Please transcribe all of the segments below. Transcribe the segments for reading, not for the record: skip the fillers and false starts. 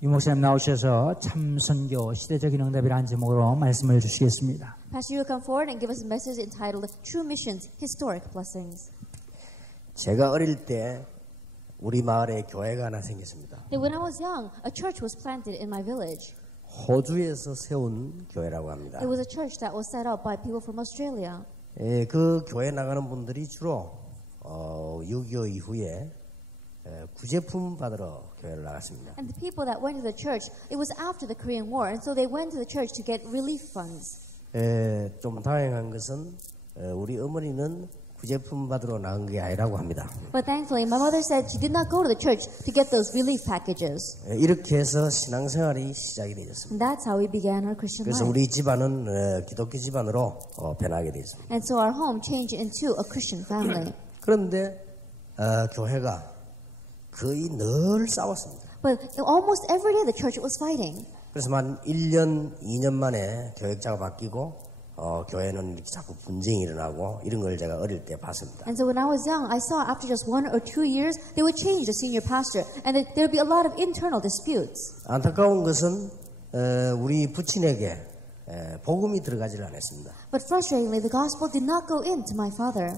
유 목사님 나오셔서 참선교 시대적인 응답이라는 제목으로 말씀을 주시겠습니다. Pastor, you will come forward and give us a message entitled True Missions, Historic Blessings. 제가 어릴 때 우리 마을에 교회가 하나 생겼습니다. When I was young, a church was planted in my village. 호주에서 세운 교회라고 합니다. It was a church that was set up by people from Australia. 그 교회 나가는 분들이 주로 6.25 이후에 구제품 받으러 교회를 나갔습니다. And the people that went to the church, it was after the Korean War, and so they went to the church to get relief funds. 좀 다행한 것은 우리 어머니는 구제품 받으러 나간 게 아니라고 합니다. But thankfully, my mother said she did not go to the church to get those relief packages. 이렇게 해서 신앙생활이 시작이 되었습니다. And that's how we began our Christian 그래서 life. 우리 집안은 기독교 집안으로 변하게 되었습니다. And so our home changed into a Christian family. 그런데 교회가 거의 늘 싸웠습니다. But almost every day the church was fighting. 그래서 한 1년, 2년 만에 교역자가 바뀌고 교회는 이렇게 자꾸 분쟁이 일어나고 이런 걸 제가 어릴 때 봤습니다. And so when I was young, I saw after just 1 or 2 years, they would change the senior pastor, and there would be a lot of internal disputes. 안타까운 것은 우리 부친에게 복음이 들어가지를 않았습니다. But frustratingly, the gospel did not go in to my father.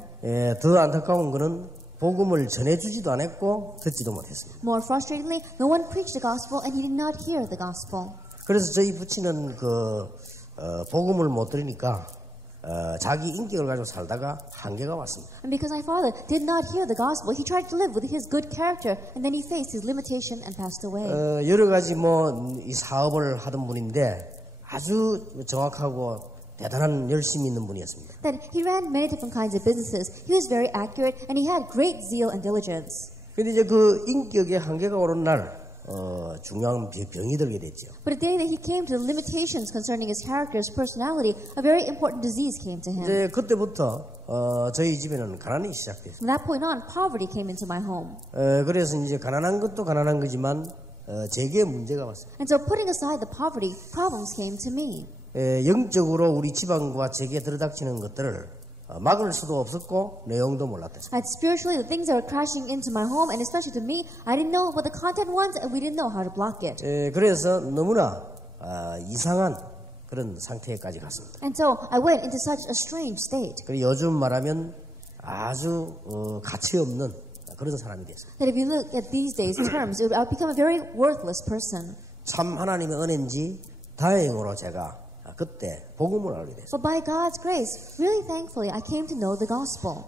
더 안타까운 것은 복음을 전해주지도 않았고 듣지도 못했습니다. More frustratingly, no one preached the gospel, and he did not hear the gospel. 그래서 저희 부친은 복음을 못 들으니까 자기 인격을 가지고 살다가 한계가 왔습니다. And because my father did not hear the gospel, he tried to live with his good character, and then he faced his limitation and passed away. 여러 가지 이 사업을 하던 분인데 아주 정확하고 대단한 열심이 있는 분이었습니다. Then he ran many different kinds of businesses. He was very accurate, and he had great zeal and diligence. 그런데 이제 그 인격의 한계가 오는 날 중요한 병이 들게 됐죠. But the day that he came to the limitations concerning his character, his personality, a very important disease came to him. 이제 그때부터 저희 집에는 가난이 시작됐어요. From that point on, poverty came into my home. 그래서 이제 가난한 것도 가난한 거지만 제게 문제가 왔어요. And so putting aside the poverty, problems came to me. 영적으로 우리 집안과 제게 들이닥치는 것들을 막을 수도 없었고 내용도 몰랐대요. And spiritually, the things that were crashing into my home, and especially to me, I didn't know what the content was, and we didn't know how to block it. 그래서 너무나 이상한 그런 상태까지 갔습니다. And so I went into such a strange state. 그리고 요즘 말하면 아주 가치 없는 그런 사람이 됐어요. That if you look at these days' terms, I would become a very worthless person. 참 하나님의 은혜인지 다행으로 제가 그때 복음을 알게 됐어요. But by God's grace, really thankfully, I came to know the gospel.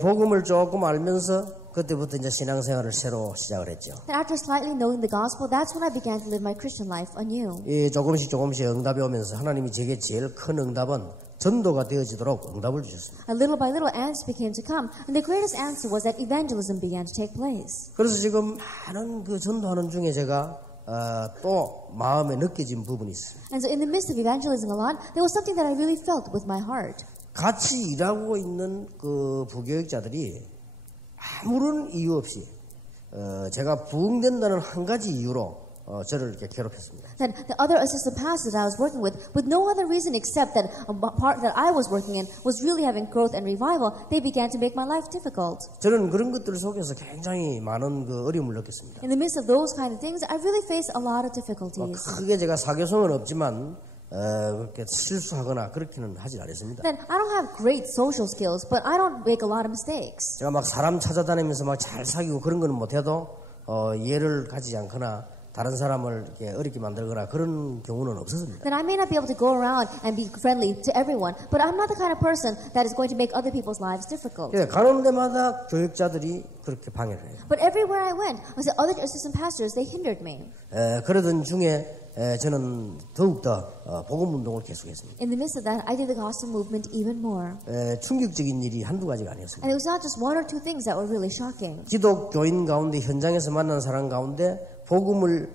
복음을 조금 알면서 그때부터 이제 신앙생활을 새로 시작을 했죠. And after slightly knowing the gospel, that's when I began to live my Christian life anew. 조금씩 응답이 오면서 하나님이 제게 제일 큰 응답은 전도가 되어지도록 응답을 주셨습니다. And little by little, answers began to come, and the greatest answer was that evangelism began to take place. 그래서 지금 많은 그 전도하는 중에 제가 또 마음에 느껴진 부분이 있어요. And so in the midst of evangelism a lot, there was something that I really felt with my heart. 같이 일하고 있는 그 부교육자들이 아무런 이유 없이 제가 부흥된다는 한 가지 이유로 저를 이렇게 괴롭혔습니다. That the other assistant pastors I was working with no other reason except that a part that I was working in was really having growth and revival, they began to make my life difficult. 저는 그런 것들 속에서 굉장히 많은 그 어려움을 느꼈습니다. In the midst of those kind of things, I really faced a lot of difficulties. 크게 제가 사교성은 없지만 그렇게 실수하거나 그렇게는 하지 않았습니다. Then I don't have great social skills, but I don't make a lot of mistakes. 제가 막 사람 찾아다니면서 막 잘 사귀고 그런 거는 못해도 예를 가지지 않거나 다른 사람을 이렇게 어렵게 만들거나 그런 경우는 없었습니다. Then I may not be able to go around and be friendly to everyone, but I'm not the kind of person that is going to make other people's lives difficult. 가는 데마다 교육자들이 그렇게 방해를 해요. But everywhere I went, the other assistant pastors, they hindered me. 그러던 중에 저는 더욱더 복음 운동을 계속했습니다. In the midst of that, I did the gospel movement even more. 충격적인 일이 한두 가지가 아니었습니다. And it was not just 1 or 2 things that were really shocking. 기독교인 가운데 현장에서 만난 사람 가운데 복음을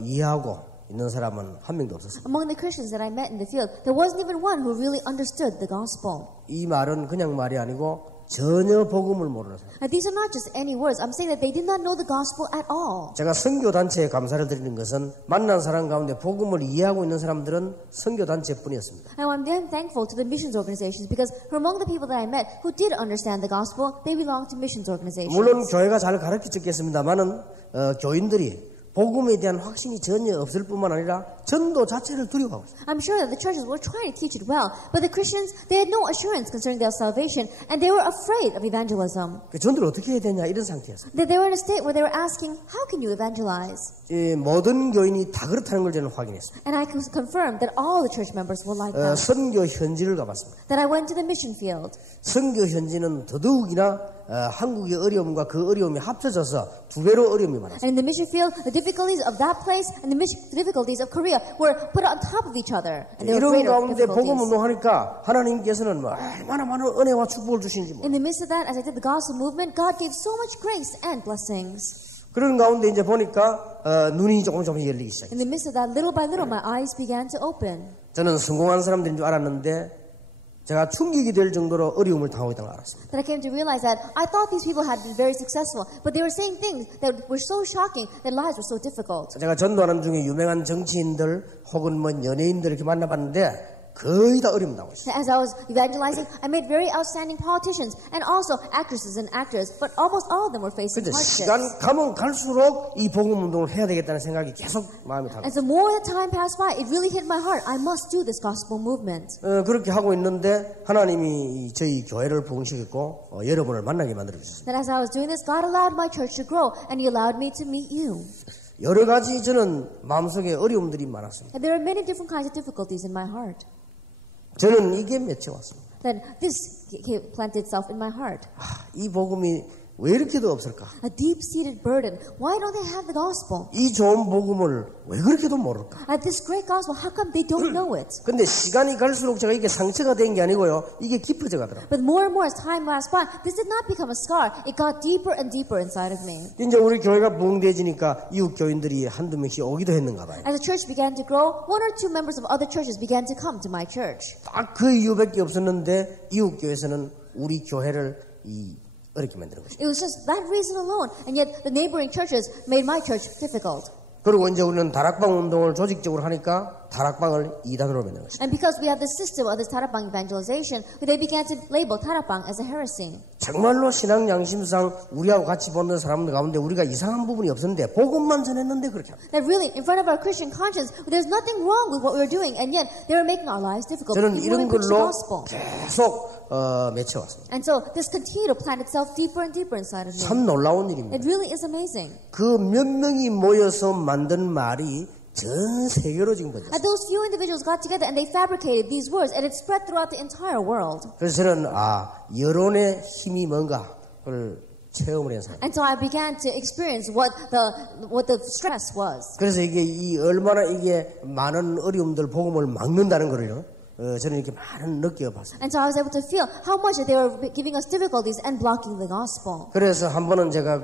이해하고 있는 사람은 한 명도 없었습니다. Among the Christians that I met in the field, there wasn't even one who really understood the gospel. 이 말은 그냥 말이 아니고 전혀 복음을 모르는 사람. Now, these are not just any words. I'm saying that they did not know the gospel at all. 제가 선교 단체에 감사를 드리는 것은 만난 사람 가운데 복음을 이해하고 있는 사람들은 선교 단체뿐이었습니다. Now, I'm then thankful to the missions organizations because among the people that I met who did understand the gospel, they belong to missions organizations. 물론 교회가 잘 가르치겠습니다만은 교인들이 복음에 대한 확신이 전혀 없을 뿐만 아니라 전도 자체를 두려워하고 있어요. I'm sure that the churches were trying to teach it well, but the Christians, they had no assurance concerning their salvation, and they were afraid of evangelism. 그 전도를 어떻게 해야 되냐 이런 상태였어요. They were in a state where they were asking, how can you evangelize? 모든 교인이 다 그렇다는 걸 저는 확인했어요. And I confirmed that all the church members were like that. 선교 현지를 가봤습니다. That I went to the mission field. 선교 현지는 더더욱이나 한국의 어려움과 그 어려움이 합쳐져서 두 배로 어려움이 많았어요. And in the mission field, the difficulties of that place and the difficulties of Korea were put on top of each other. And there were 이런 greater 가운데 복음 difficulties. 운동하니까 하나님께서는 얼마나 많은 은혜와 축복을 주시는지 In the midst of that, as I did the gospel movement, God gave so much grace and blessings. 그런 가운데 이제 보니까 눈이 조금 열리기 시작했어요. In the midst of that, little by little, my eyes began to open. 저는 성공한 사람들인 줄 알았는데 제가 충격이 될 정도로 어려움을 당하고 있다는 걸 알았습니다. That I came to realize that I thought these people had been very successful, but they were saying things that were so shocking, their lives were so difficult. 제가 전도하는 중에 유명한 정치인들 혹은 뭐 연예인들 이렇게 만나봤는데 거의 다 어려움 당하고 있어요. As I was evangelizing, I met very outstanding politicians and also actresses and actors, but almost all of them were facing 근데 hardships. 시간 가면 갈수록 이 복음 운동을 해야 되겠다는 생각이 계속 마음에 타고 And the more the time passed by, it really hit my heart. I must do this gospel movement. 그렇게 하고 있는데 하나님이 저희 교회를 부흥시켰고 여러분을 만나게 만들어 주셨습니다. That as I was doing this, God allowed my church to grow, and He allowed me to meet you. 여러 가지 저는 마음속에 어려움들이 많았습니다. And there are many different kinds of difficulties in my heart. 저는 이게 맺혀왔습니다. Then this planted itself in my heart. 이 복음이 왜 이렇게도 없을까? A deep-seated burden. Why don't they have the gospel? 이 좋은 복음을 왜 그렇게도 모를까? This great gospel, how come they don't know it? 근데 시간이 갈수록 제가 이게 상처가 된 게 아니고요. 이게 깊어져 가더라고요. But more and more as time passed by, this did not become a scar. It got deeper and deeper inside of me. 이제 우리 교회가 부흥되지니까 이웃 교인들이 한두 명씩 오기도 했는가 봐요. As the church began to grow, one or two members of other churches began to come to my church. 딱 그 이유밖에 없었는데 이웃 교회에서는 우리 교회를 어렵게 만드는 것이죠. It was just that reason alone, and yet the neighboring churches made my church difficult. 그리고 이제 우리는 다락방 운동을 조직적으로 하니까 다락방을 이단으로 만든 것이죠. And because we have the system of this Tarapang evangelization, they began to label Tarapang as a heresy. 정말로 신앙 양심상 우리하고 같이 보는 사람들 가운데 우리가 이상한 부분이 없었는데 복음만 전했는데 그렇게 합니다. That really, in front of our Christian conscience, there's nothing wrong with what we were doing, and yet they were making our lives difficult. 저는 Even 이런 when we preached the 걸로 gospel. 계속 맺혀왔습니다. And so this continued to plant itself deeper and deeper inside of me. 참 놀라운 일입니다. It really is amazing. 그 몇 명이 모여서 만든 말이 전 세계로 지금 번졌어요. And those few individuals got together and they fabricated these words, and it spread throughout the entire world. 그래서 저는 여론의 힘이 뭔가를 체험을 해서. And so I began to experience what the stress was. 그래서 이게 얼마나 이게 많은 어려움들 복음을 막는다는 거를요. 저는 이렇게 많은 느껴봤어요. And so I was able to feel how much they were giving us difficulties and blocking the gospel. 그래서 한 번은 제가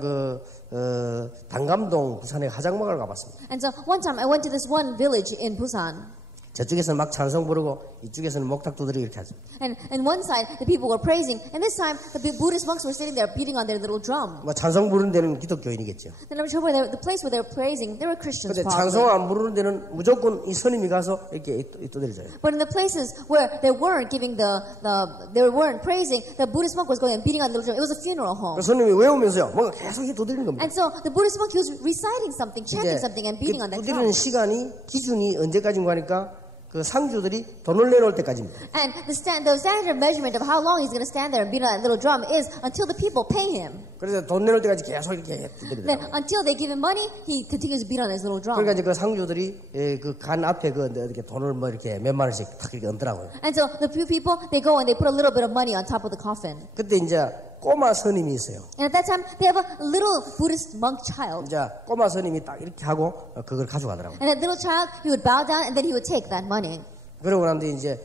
단감동 부산에 화장마을 가봤습니다. And so one time I went to this one village in Busan. 저쪽에서는 막 찬송 부르고 이쪽에서는 목탁 두드리고 이렇게 하죠. And one side the people were praising, and this time the Buddhist monks were sitting there beating on their little drum. 뭐 찬송 부르는 데는 기독교인이겠죠. Then I'm sure the place where they were praising, they were Christians. 근데 찬송 안 부르는 데는 무조건 이 스님이 가서 이렇게 두드려줘요. But in the places where they weren't giving they weren't praising, the Buddhist monk was going and beating on the little drum. It was a funeral home. 그 스님이 외우면서요, 뭔가 계속 이렇게 두드리는 겁니다. And so the Buddhist monk, he was reciting something, chanting something, and beating on that 두드리는 drum. 시간이 기준이 언제까지인가 하니까 그 상주들이 돈을 내놓을 때까지입니다. And the standard measurement of how long he's going to stand there and beat on that little drum is until the people pay him. 그래서 돈 내놓을 때까지 계속 이렇게 Then 두드리더라고요. until they give him money, he continues to beat on his little drum. 그러니까 이제 그 상주들이 그 간 앞에 이렇게 돈을 뭐 이렇게 몇만 원씩 탁 이렇게 얹더라고요. And so the few people, they go and they put a little bit of money on top of the coffin. 그때 이제 꼬마 스님이 있어요. And at that time, they have a little Buddhist monk child. 이제 꼬마 스님이 딱 이렇게 하고 그걸 가져가더라고요. And that little child, he would bow down and then he would take that money. 그러고 난 뒤에 이제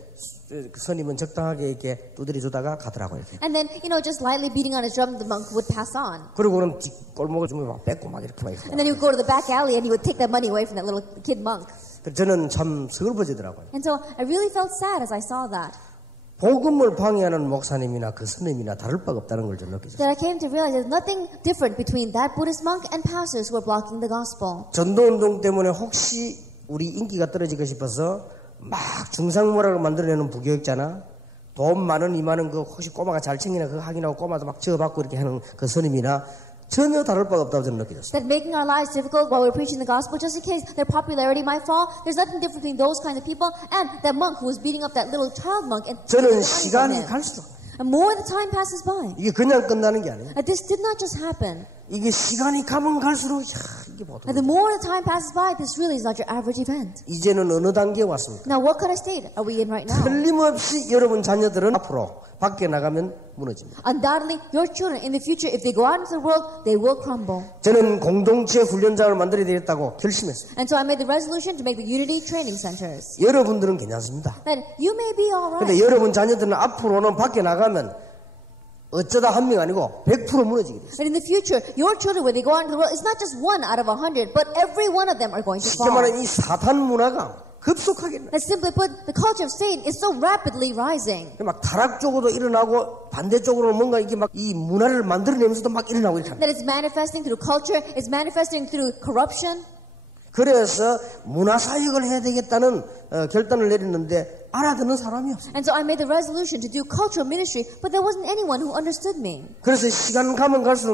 그 스님은 적당하게 이렇게 두드려 주다가 가더라고요. 이렇게. And then, just lightly beating on his drum, the monk would pass on. 그러고는 뒷골목을 좀 막 뺏고 막 이렇게 막 있어요. And then he would go to the back alley and he would take that money away from that little kid monk. 저는 참 슬퍼지더라고요. And so I really felt sad as I saw that. 복음을 방해하는 목사님이나 그 스님이나 다를 바가 없다는 걸 좀 느꼈어요. That I came to realize there's nothing different between that Buddhist monk and pastors who are blocking the gospel. 전도운동 때문에 혹시 우리 인기가 떨어지고 싶어서 막 중상모락을 만들어내는 부교육자나 돈 많은 이만한 그 혹시 꼬마가 잘 챙기나 그거 확인하고 꼬마도 막 지어받고 이렇게 하는 그 스님이나 전혀 다를 바가 없다고 저는 느껴졌어요. That making our lives difficult while we're preaching the gospel, just in case their popularity might fall, there's nothing different between those kinds of people and that monk who was beating up that little child monk. And 저는 시간이 갈수록 And more the time passes by. 이게 그냥 끝나는 게 아니에요. This did not just happen. 이게 시간이 가면 갈수록 이게 보통. And the more the time passes by, this really is not your average event. 이제는 어느 단계에 왔습니까? Now, what kind of state are we in right now? 틀림없이 여러분 자녀들은 앞으로 밖에 나가면 무너집니다. Undoubtedly, your children in the future, if they go out into the world, they will crumble. 저는 공동체 훈련장을 만들어야 되겠다고 결심했어요. And so I made the resolution to make the Unity training centers. 여러분들은 괜찮습니다. That you may be all right. 근데 여러분 자녀들은 앞으로는 밖에 나가면 어쩌다 한 명 아니고 100% 무너지게 돼요. But in the future, your children, when they go out into the world, it's not just 1 out of 100, but every one of them are going to 쉽게 fall. 말하면 이 사탄 문화가 급속하게 That simply put, the culture of Satan is so rapidly rising. 막 타락적으로도 일어나고 반대쪽으로 뭔가 이게 막 이 문화를 만들어내면서도 막 일어나고 이렇게 합니다. That it's manifesting through culture, it's manifesting through corruption. 그래서 문화사역을 해야 되겠다는 결단을 내렸는데 알아듣는 사람이 없어요. And so I made the resolution to do cultural ministry, but there wasn't anyone who understood me. 그래서 시간 가면 갈수록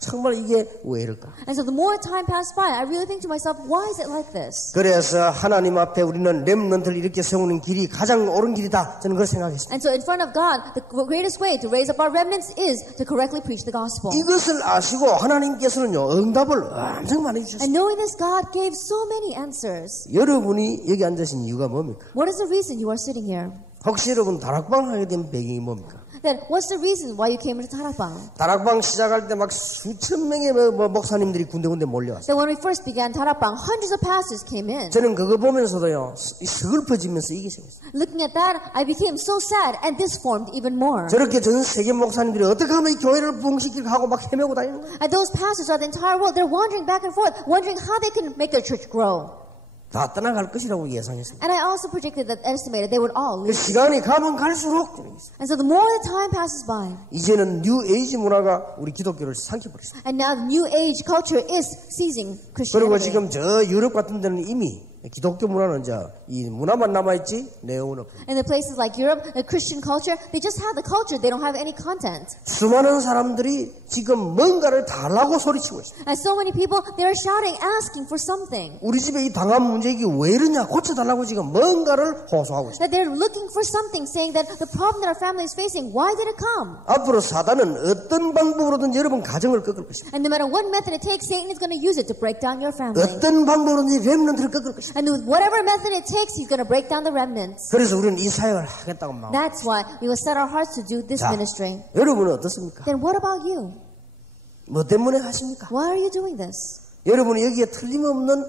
정말 이게 왜 이럴까? And so the more time passed by, I really think to myself, why is it like this? 그래서 하나님 앞에 우리는 렘넌트를 이렇게 세우는 길이 가장 옳은 길이다. 저는 그걸 생각했어요. And so in front of God, the greatest way to raise up our remnants is to correctly preach the gospel. 이것을 아시고 하나님께서는요 응답을 엄청 많이 주셨어요. And knowing this, God gave so many answers. 여러분이 여기 앉으신 이유가 뭡니까? What is the reason you are sitting here? 혹시 여러분 다락방 하게 된 배경이 뭡니까? Then what's the reason why you came into Tarakbang? 다락방 시작할 때 막 수천 명의 목사님들이 군데군데 몰려왔어요. Then when we first began Tarakbang, hundreds of pastors came in. 저는 그거 보면서도요 슬퍼지면서 이게 생겼어요. Looking at that, I became so sad, and this formed even more. 저렇게 전 세계 목사님들이 어떻게 하면 이 교회를 부흥시킬까 하고 막 헤매고 다니는 거예요. And those pastors throughout the entire world, they're wandering back and forth, wondering how they can make their church grow. 다 떠나갈 것이라고 예상했습니다. And I also predicted that, estimated they would all leave. 시간이 가면 갈수록 And so the more the time passes by, 이제는 뉴 에이지 문화가 우리 기독교를 삼켜버렸습니다. and now the new age culture is seizing 그리고 Christianity. 지금 저 유럽 같은 데는 이미 기독교 문화는 이제 이 문화만 남아있지 내용은 없고 In the places like Europe, the Christian culture, they just have the culture, they don't have any content. 수많은 사람들이 지금 뭔가를 달라고 소리치고 있습니다. And so many people, they are shouting, asking for something. 우리 집에 이 당한 문제 이게 왜 이러냐 고쳐달라고 지금 뭔가를 호소하고 있습니다. That they're looking for something, saying that the problem that our family is facing, why did it come? 앞으로 사단은 어떤 방법으로든 여러분 가정을 꺾을 것입니다. And no matter what method it takes, Satan is going to use it to break down your family. 어떤 방법으로든지 렘넌트를 꺾을 것입니다. And with whatever method it takes, he's going to break down the remnants. 그래서 우리는 이 사역을 하겠다고 막. That's why we will set our hearts to do this 자, ministry. 여러분은 어떻습니까? Then what about you? 뭐 때문에 하십니까? Why are you doing this? 여러분이 여기에 틀림없는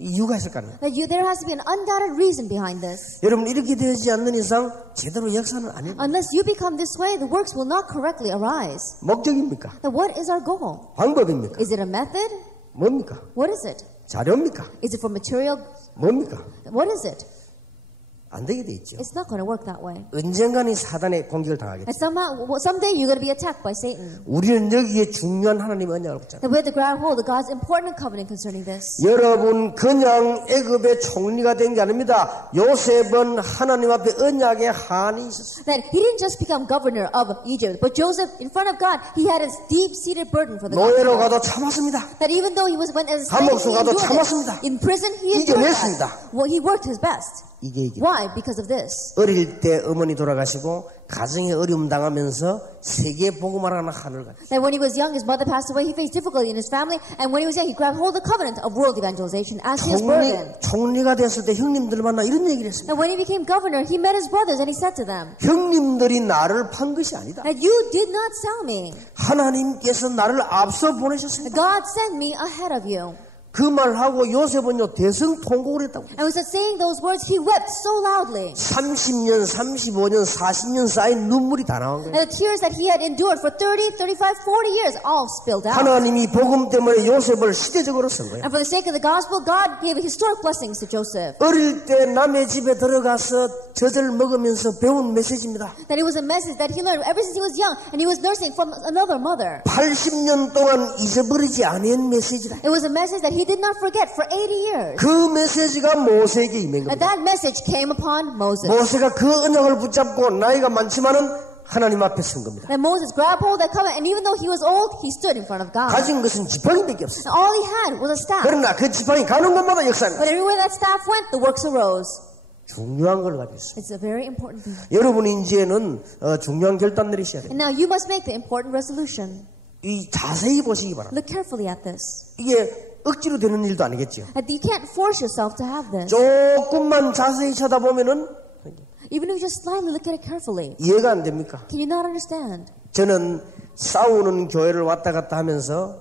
이유가 있을 거 아니에요. There has to be an undoubted reason behind this. 여러분 이렇게 되지 않는 이상 제대로 역사는 아닙니다. Unless you become this way, the works will not correctly arise. 목적입니까? Then what is our goal? 방법입니까? Is it a method? 뭡니까? What is it? 자료입니까? Is it for material? 뭡니까? What is it? 안 되게 돼 있죠. It's not going to work that way. 언젠가는 사단의 공격을 당하겠죠. And someday you're going to be attacked by Satan. 우리는 여기에 중요한 하나님의 언약을 붙잡아요. That we have to grab hold of God's important covenant concerning this. 여러분 그냥 애굽의 총리가 된 게 아닙니다. 요셉은 하나님 앞에 언약의 한이 있었어요. That he didn't just become governor of Egypt, but Joseph, in front of God, he had a deep-seated burden for the 노예로 gospel. 가도 참았습니다. That even though he went as a slave, 감옥소 he 가도 endured 참았습니다. it. In prison, he endured 이겨냈습니다. that. Well, he worked his best. 이게 Why? Because of this. 어릴 때 어머니 돌아가시고 가정에 어려움 당하면서 세계 복음화라는 한을 가졌어요. That when he was young, his mother passed away. He faced difficulty in his family, and when he was young, he grabbed hold of the covenant of world evangelization as his burden. 총리가 됐을 때 형님들 만나 이런 얘기를 했습니다. And when he became governor, he met his brothers, and he said to them, 형님들이 나를 판 것이 아니다. that you did not sell me. 하나님께서 나를 앞서 보내셨습니다. God sent me ahead of you. 그 말하고 요셉은요 대성통곡을 했다고. And with saying those words, he wept so loudly. 30년, 35년, 40년 쌓인 눈물이 다 나온 거예요. And the tears that he had endured for 30, 35, 40 years all spilled out. 하나님이 복음 때문에 요셉을 시대적으로 쓴 거예요. And for the sake of the gospel, God gave historic blessings to Joseph. 어릴 때 남의 집에 들어가서 젖을 먹으면서 배운 메시지입니다. That it was a message that he learned ever since he was young, and he was nursing from another mother. 80년 동안 잊어버리지 않은 메시지다. It was a message that he did not forget for 80 years. 그 메시지가 모세에게 임한 And 겁니다. that message came upon Moses. 모세가 그 언약을 붙잡고 나이가 많지만은 하나님 앞에 선 겁니다. That Moses grabbed hold of that covenant, and even though he was old, he stood in front of God. 가진 것은 지팡이밖에 없어요. And all he had was a staff. 그러나 그 지팡이 가는 곳마다 역사입니다. But everywhere that staff went, the works arose. 중요한 걸 가지고 있어요. It's a very important thing. 여러분이 이제는 중요한 결단 내리셔야 돼요. And now you must make the important resolution. 이 자세히 보시기 바랍니다. Look carefully at this. 이게 억지로 되는 일도 아니겠죠. That you can't force yourself to have this. 조금만 자세히 쳐다보면은 Even if you just slightly look at it carefully. 이해가 안 됩니까? Can you not understand? 저는 싸우는 교회를 왔다 갔다 하면서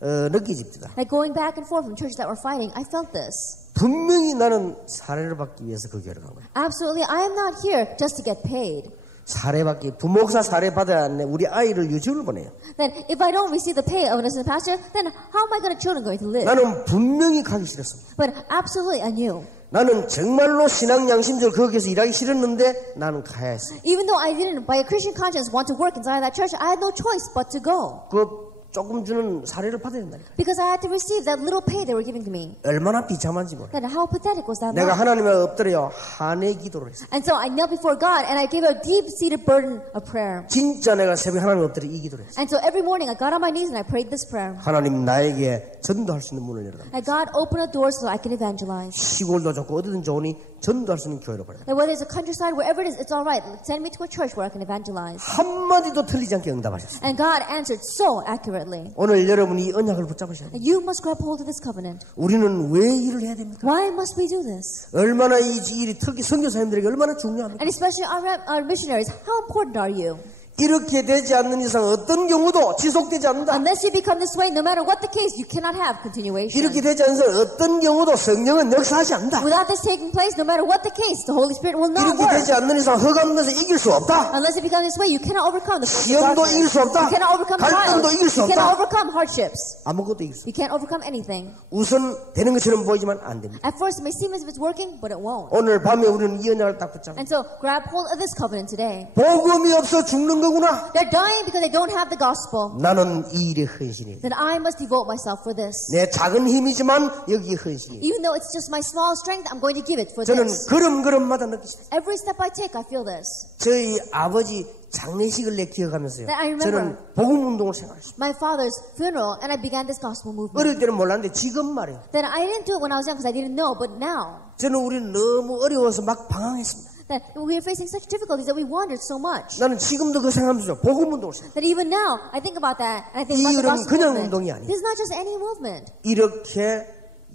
느끼집니다. Like going back and forth from churches that were fighting, I felt this. 분명히 나는 사례를 받기 위해서 그 교회를 간 거예요. Absolutely, I am not here just to get paid. 사례받기, 부목사 사례 받아야 우리 아이를 유치원을 보내요. Then if I don't receive the pay of an assistant pastor, then how am I going to children going to live? 나는 분명히 가기 싫었습니다. But absolutely, I knew. 나는 정말로 신앙 양심적으로 거기서 일하기 싫었는데 나는 가야 했어요. Even though I didn't, by a Christian conscience, want to work inside that church, I had no choice but to go. 그 조금 주는 사례를 받아야 된다니까. Because I had to receive that little pay they were giving to me. 얼마나 비참한지 몰라. Then how pathetic was that? 내가 not? 하나님을 엎드려 한해 기도를 했어요. And so I knelt before God and I gave a deep-seated burden of prayer. 진짜 내가 새벽에 하나님 엎드려 이 기도를 했어요. And so every morning I got on my knees and I prayed this prayer. 하나님 나에게 전도할 수 있는 문을 열어달라. And God opened a door so I can evangelize. 시골도 좋고 어디든 좋으니 전도할 수 있는 교회로 보내라. That whether it's a countryside, wherever it is, it's all right. Send me to a church where I can evangelize. 한마디도 틀리지 않게 응답하셨어요. And God answered so accurately. 오늘 여러분이 이 언약을 붙잡으셔야 돼요. And you must grab hold of this covenant. 우리는 왜 일을 해야 됩니까? Why must we do this? 얼마나 이 일이 특히 선교사님들에게 얼마나 중요합니까? And especially our missionaries, how important are you? 이렇게 되지 않는 이상 어떤 경우도 지속되지 않는다. Unless you become this way, no matter what the case, you cannot have continuation. 이렇게 되지 않는 이상 어떤 경우도 성령은 역사하지 않는다. Without this taking place, no matter what the case, the Holy Spirit will not 이렇게 work. 되지 않는 이상 허감 것을 이길 수 없다. Unless you become this way, you cannot overcome the force of 시험도 darkness. 이길 수 없다. You cannot overcome 갈등도 이길 trials. 수 You cannot 없다. overcome hardships. 아무것도 이길 수 없다. You can't overcome anything. 우선 되는 것처럼 보이지만 안 됩니다. At first, it may seem as if it's working, but it won't. 오늘 밤에 우리는 이 언약을 딱 붙잡아. And so, grab hold of this covenant today. 복음이 없어 죽는 거구나. They're dying because they don't have the gospel. 나는 이 일에 헌신해. Then I must devote myself for this. 내 작은 힘이지만 여기에 헌신해. Even though it's just my small strength, I'm going to give it for 저는 this. 걸음걸음마다 느끼습니다. Every step I take, I feel this. 저희 아버지 장례식을 내 기억하면서요. That I remember. 저는 복음 운동을 생각했습니다. My father's funeral, and I began this gospel movement. 어릴 때는 몰랐는데 지금 말이에요. Then I didn't do it when I was young because I didn't know, but now 저는 우리는 너무 어려워서 막 방황했습니다. that we are facing such difficulties that we wandered so much. 나는 지금도 그 생각하면서 복음 운동을 생각해요. That even now, I think about that, and I think 이 about the 일은 gospel 그냥 movement. 운동이 아니에요. This is not just any movement. 이렇게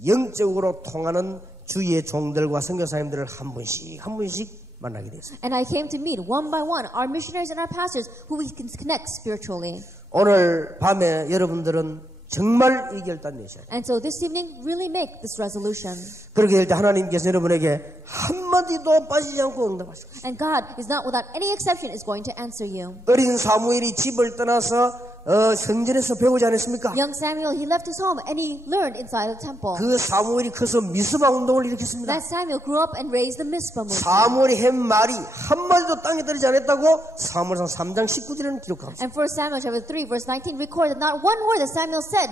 영적으로 통하는 주의 종들과 선교사님들을 한 분씩 한 분씩 만나게 됐어요. And I came to meet one by one our missionaries and our pastors who we can connect spiritually. 오늘 밤에 여러분들은 정말 이 결단 내셔야 돼요. And so this evening, really make this resolution. 그렇게 될 때 하나님께서 여러분에게 한마디도 빠지지 않고 응답하시고 And God is not without any exception is going to answer you. 어린 사무엘이 집을 떠나서 성전에서 배우지 않았습니까? Young Samuel, he left his home and he learned inside the temple. 그 사무엘이 커서 미스바 운동을 일으켰습니다. That Samuel grew up and raised the Mizpah movement. 사무엘이 한 말이 한마디도 땅에 떨어지지 않았다고 사무엘상 3장 19절에는 기록합니다. And 1 Samuel chapter 3 verse 19 recorded not one word that Samuel said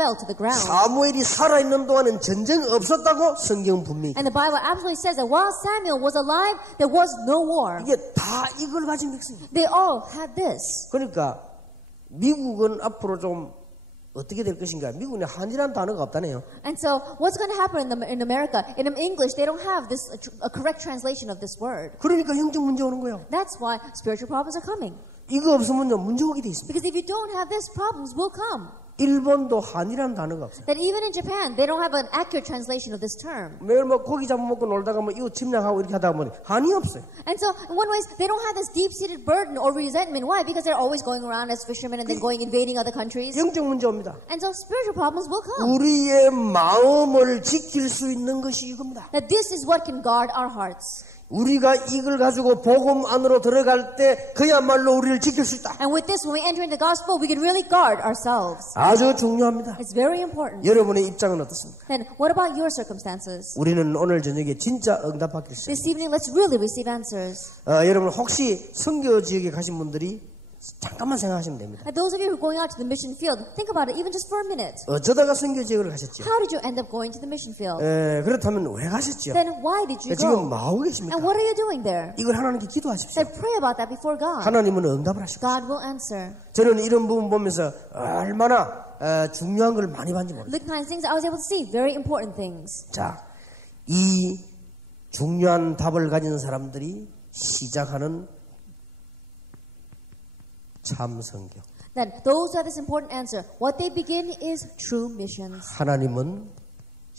fell to the ground. 사무엘이 살아있는 동안은 전쟁 없었다고 성경은 분명히 And the Bible absolutely says that while Samuel was alive, there was no war. 이게 다 이걸 가진 백성입니다. They all had this. 그러니까 미국은 앞으로 좀 어떻게 될 것인가? 미국은 한이라는 단어가 없다네요. And so what's going to happen in America? In English, they don't have this a correct translation of this word. 그러니까 영적 문제 오는 거예요. That's why spiritual problems are coming. 이거 없으면요 문제 오게 돼 있습니다. Because if you don't have this, problems will come. 일본도 한이라는 단어가 없어요. That even in Japan, they don't have an accurate translation of this term. 매일 뭐 고기 잡아먹고 놀다가 뭐 이웃 침략하고 이렇게 하다 보니 한이 없어요. And so, in one way, they don't have this deep-seated burden or resentment. Why? Because they're always going around as fishermen and then going invading other countries. 영적 문제 옵니다. And so, spiritual problems will come. 우리의 마음을 지킬 수 있는 것이 이겁니다. That this is what can guard our hearts. 우리가 이걸 가지고 복음 안으로 들어갈 때 그야말로 우리를 지킬 수 있다. And with this, when we enter into the gospel, we can really guard ourselves. 아주 중요합니다. It's very important. 여러분의 입장은 어떻습니까? Then, what about your circumstances? 우리는 오늘 저녁에 진짜 응답받기를 This evening, let's really receive answers. 여러분 혹시 선교 지역에 가신 분들이 잠깐만 생각하시면 됩니다. And those of you who are going out to the mission field, think about it even just for a minute. 어쩌다가 선교 지역을 가셨죠? How did you end up going to the mission field? 그렇다면 왜 가셨죠? Then why did you 지금 go? 뭐 하고 계십니까? And what are you doing there? 이걸 하나님께 기도하십시오. Then pray about that before God. 하나님은 응답을 하시고 God will answer. 저는 이런 부분 보면서 얼마나 중요한 걸 많이 봤는지 모르겠어요. Look at the things I was able to see. Very important things. 자, 이 중요한 답을 가진 사람들이 시작하는 참 선교. Then those who have this important answer, what they begin is true missions. 하나님은